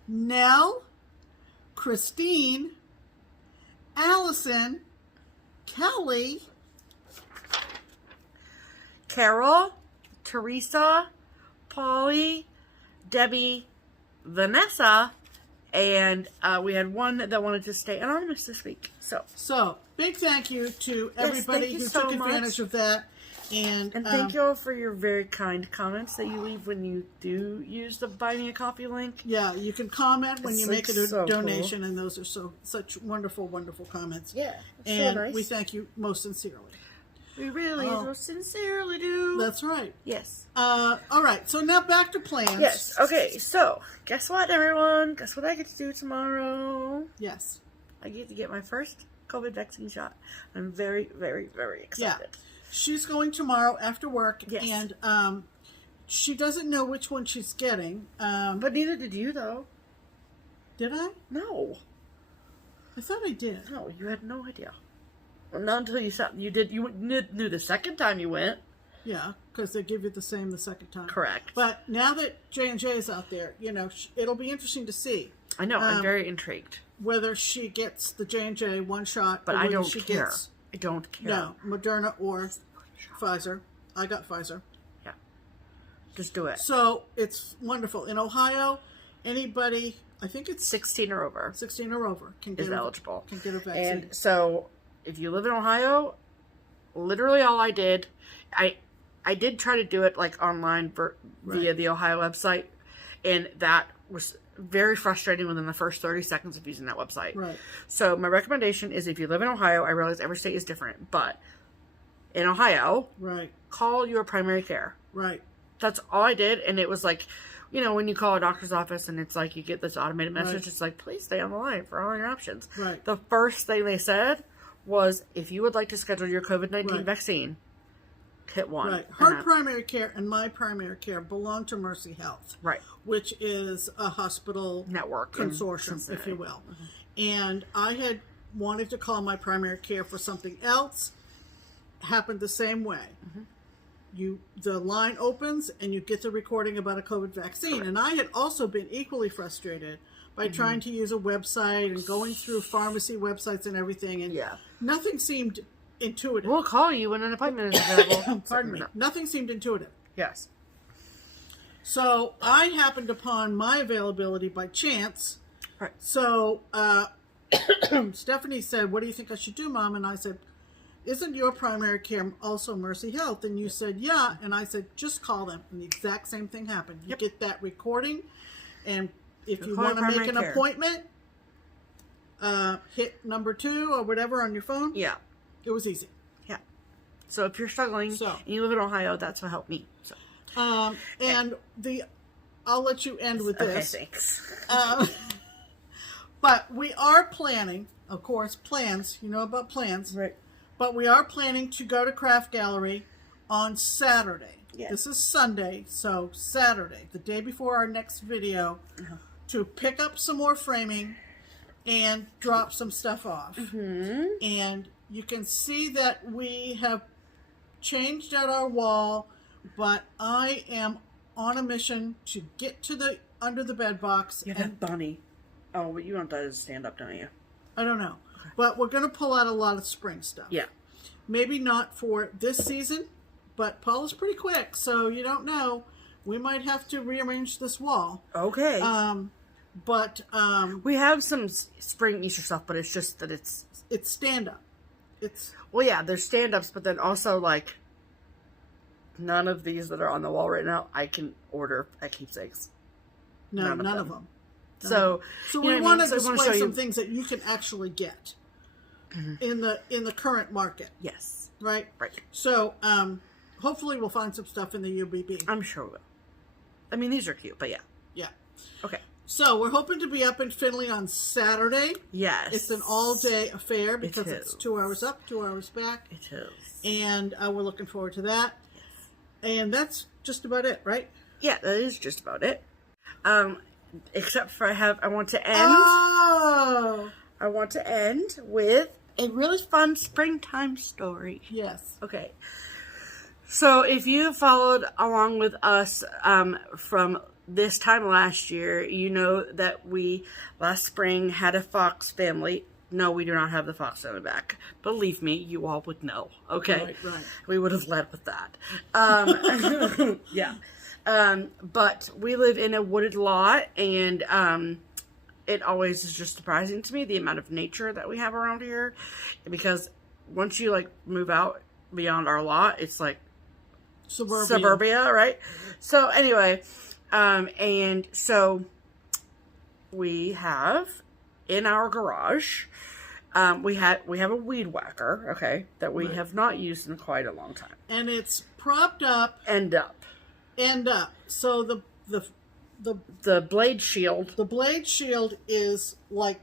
Nell, Christine, Allison, Kelly, Carol, Teresa, Polly, Debbie, Vanessa, and we had one that wanted to stay anonymous this week. So big thank you to everybody who took advantage of that. And thank you all for your very kind comments that you leave when you do use the Buy Me a Coffee link. Yeah, you can comment when you make a donation, cool. And those are such wonderful, wonderful comments. Yeah, and so nice. We thank you most sincerely. We really most sincerely do. That's right. Yes. All right, so now back to plans. Yes, okay, so guess what, everyone? Guess what I get to do tomorrow? Yes. I get to get my first COVID vaccine shot. I'm very, very, very excited. Yeah. She's going tomorrow after work, yes. And she doesn't know which one she's getting. But neither did you, though. Did I? No. I thought I did. No, you had no idea. Well, not until you said you did. You knew the second time you went. Yeah, because they give you the same the second time. Correct. But now that J&J is out there, it'll be interesting to see. I know. I'm very intrigued. Whether she gets the J&J one shot, but or I whether don't she care. Gets, I don't care. No, Moderna or Pfizer. I got Pfizer. Yeah. Just do it. So it's wonderful. In Ohio, anybody, I think it's 16 or over. 16 or over is eligible. Can get a vaccine. And so if you live in Ohio, literally all I did, I did try to do it like online via the Ohio website, and that was very frustrating within the first 30 seconds of using that website. Right. So my recommendation is, if you live in Ohio, I realize every state is different, but in Ohio, call your primary care. Right. That's all I did, and it was like, you know, when you call a doctor's office and it's like you get this automated message, it's like, please stay on the line for all your options. Right. The first thing they said was, if you would like to schedule your COVID-19 vaccine, hit 1. Right. Her primary care and my primary care belong to Mercy Health. Right. Which is a hospital network consortium, if you will. And I had wanted to call my primary care for something else. Happened the same way. The line opens and you get the recording about a COVID vaccine. And I had also been equally frustrated by trying to use a website and going through pharmacy websites and everything, and nothing seemed intuitive. We'll call you when an appointment is available. Pardon me. Nothing seemed intuitive. Yes. So I happened upon my availability by chance. Right. So Stephanie said, "What do you think I should do, Mom?" And I said, "Isn't your primary care also Mercy Health?" And you said, "Yeah." And I said, "Just call them." And the exact same thing happened. You get that recording, and if you want to make an appointment, hit number 2 or whatever on your phone. Yeah. It was easy. Yeah. So if you're struggling and you live in Ohio, that's what helped me. So. And I'll let you end with this. Okay, thanks. But we are planning, of course, plans. You know about plans. Right. But we are planning to go to Craft Gallery on Saturday. Yes. This is Sunday, so Saturday, the day before our next video, to pick up some more framing and drop some stuff off. And you can see that we have changed out our wall, but I am on a mission to get to the under the bed box. You have that bunny. Oh, but you want that as stand up, don't you? I don't know. Okay. But we're going to pull out a lot of spring stuff. Yeah. Maybe not for this season, but Paula's pretty quick, so you don't know. We might have to rearrange this wall. Okay. But we have some spring Easter stuff, but it's just that it's stand up. Well, yeah, there's stand ups, but then also like none of these that are on the wall right now I can order at Keepsakes. No, none of them. So we want to display some things that you can actually get in the current market. Yes. Right? Right. So hopefully we'll find some stuff in the UBB. I'm sure we will. I mean, these are cute, but yeah. Yeah. Okay. So we're hoping to be up in Findlay on Saturday. Yes. It's an all-day affair because it's 2 hours up, 2 hours back. It is. And we're looking forward to that. Yes. And that's just about it, right? Yeah, that is just about it. Except for I want to end. Oh! I want to end with a really fun springtime story. Yes. Okay. So if you followed along with us from this time last year, you know that we last spring had a fox family. No, we do not have the fox family back. Believe me, you all would know. Okay? Right. We would have led with that. Yeah. But we live in a wooded lot, and it always is just surprising to me the amount of nature that we have around here, because once you like move out beyond our lot, it's like suburbia, right? So anyway, and so we have in our garage, we have a weed whacker, okay, that we have not used in quite a long time, and it's propped up, end up. So the blade shield. The blade shield is like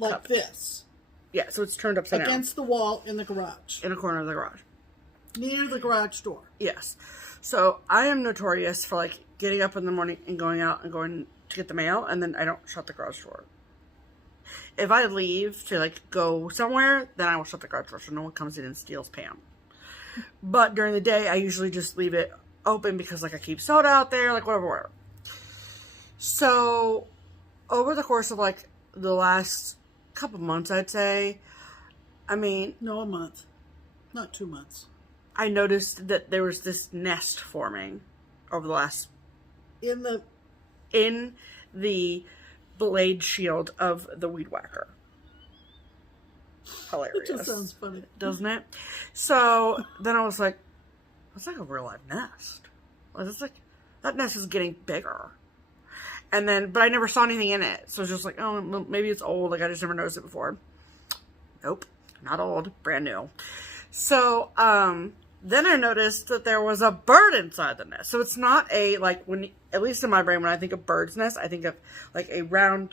cupped. This. Yeah, so it's turned upside down. Against the wall in the garage. In a corner of the garage. Near the garage door. Yes. So I am notorious for like getting up in the morning and going out and going to get the mail, and then I don't shut the garage door. If I leave to like go somewhere, then I will shut the garage door so no one comes in and steals Pam. But during the day, I usually just leave it open because like I keep soda out there, like whatever. So over the course of like the last couple months, I'd say, I mean, no, a month, not 2 months. I noticed that there was this nest forming over the last... In the blade shield of the weed whacker. Hilarious. It just sounds funny. Doesn't it? So then I was like, that's like a real life nest. It's like, that nest is getting bigger. And then, but I never saw anything in it. So it's just like, oh, maybe it's old. Like, I just never noticed it before. Nope. Not old. Brand new. So, then I noticed that there was a bird inside the nest. So it's not a, like, at least in my brain, when I think of bird's nest, I think of, like, a round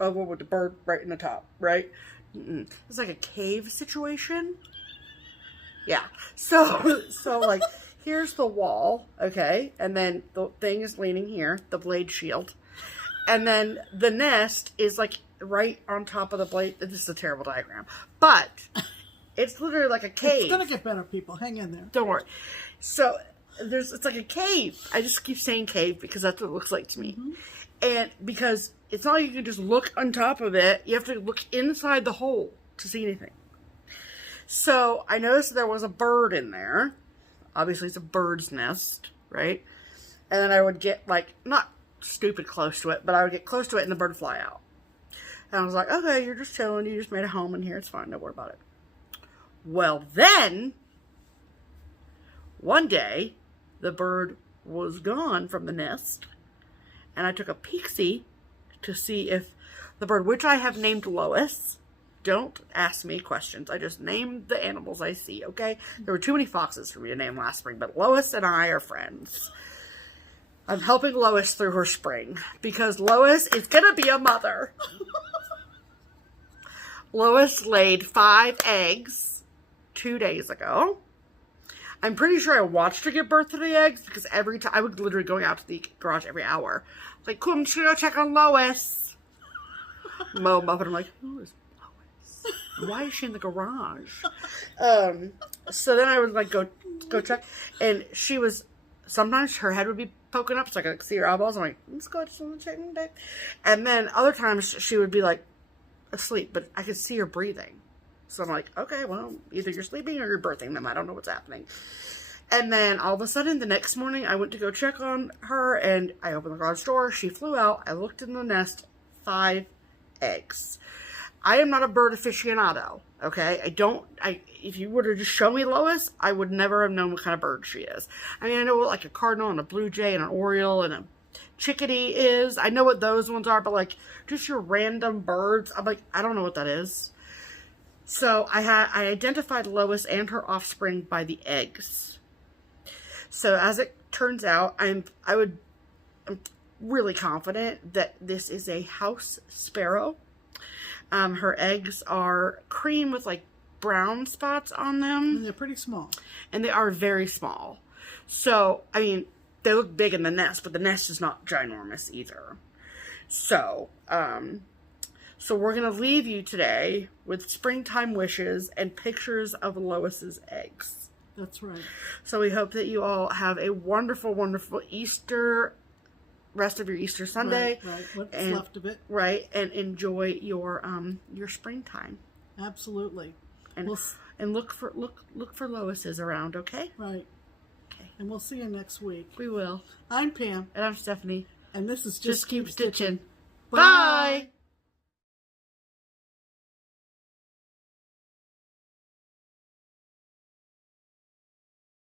oval with the bird right in the top, right? It's like a cave situation. Yeah. So, like, here's the wall, okay? And then the thing is leaning here, the blade shield. And then the nest is, like, right on top of the blade. This is a terrible diagram. But it's literally like a cave. It's going to get better, people. Hang in there. Don't worry. So, it's like a cave. I just keep saying cave because that's what it looks like to me. Mm-hmm. And because it's not like you can just look on top of it. You have to look inside the hole to see anything. So, I noticed there was a bird in there. Obviously, it's a bird's nest, right? And then I would get, like, not stupid close to it, but I would get close to it and the bird would fly out. And I was like, okay, you're just chilling. You just made a home in here. It's fine. Don't worry about it. Well, then, one day, the bird was gone from the nest. And I took a peek-see to see if the bird, which I have named Lois. Don't ask me questions. I just named the animals I see, okay? There were too many foxes for me to name last spring, but Lois and I are friends. I'm helping Lois through her spring because Lois is going to be a mother. Lois laid 5 eggs 2 days ago. I'm pretty sure I watched her give birth to the eggs because every time I would literally go out to the garage every hour. Like, come to go check on Lois. Mo Muffin, I'm like, who is Lois? Why is she in the garage? So then I would like go check, and she was, sometimes her head would be poking up so I could see her eyeballs. I'm like, let's go check today. And then other times she would be like asleep, but I could see her breathing. So I'm like, okay, well, either you're sleeping or you're birthing them. I don't know what's happening. And then all of a sudden, the next morning, I went to go check on her, and I opened the garage door. She flew out. I looked in the nest, 5 eggs. I am not a bird aficionado, okay? If you were to just show me Lois, I would never have known what kind of bird she is. I mean, I know what like a cardinal and a blue jay and an oriole and a chickadee is. I know what those ones are, but like just your random birds, I'm like, I don't know what that is. So I identified Lois and her offspring by the eggs. So as it turns out, I'm really confident that this is a house sparrow. Her eggs are cream with like brown spots on them. And they're pretty small. And they are very small. So, I mean, they look big in the nest, but the nest is not ginormous either. So, so we're going to leave you today with springtime wishes and pictures of Lois's eggs. That's right. So we hope that you all have a wonderful, wonderful Easter, rest of your Easter Sunday. Right. What's left of it. Right. And enjoy your springtime. Absolutely. And look for Lois's around, okay? Right. Okay. And we'll see you next week. We will. I'm Pam. And I'm Stephanie. And this is Just Keep Stitching. Bye.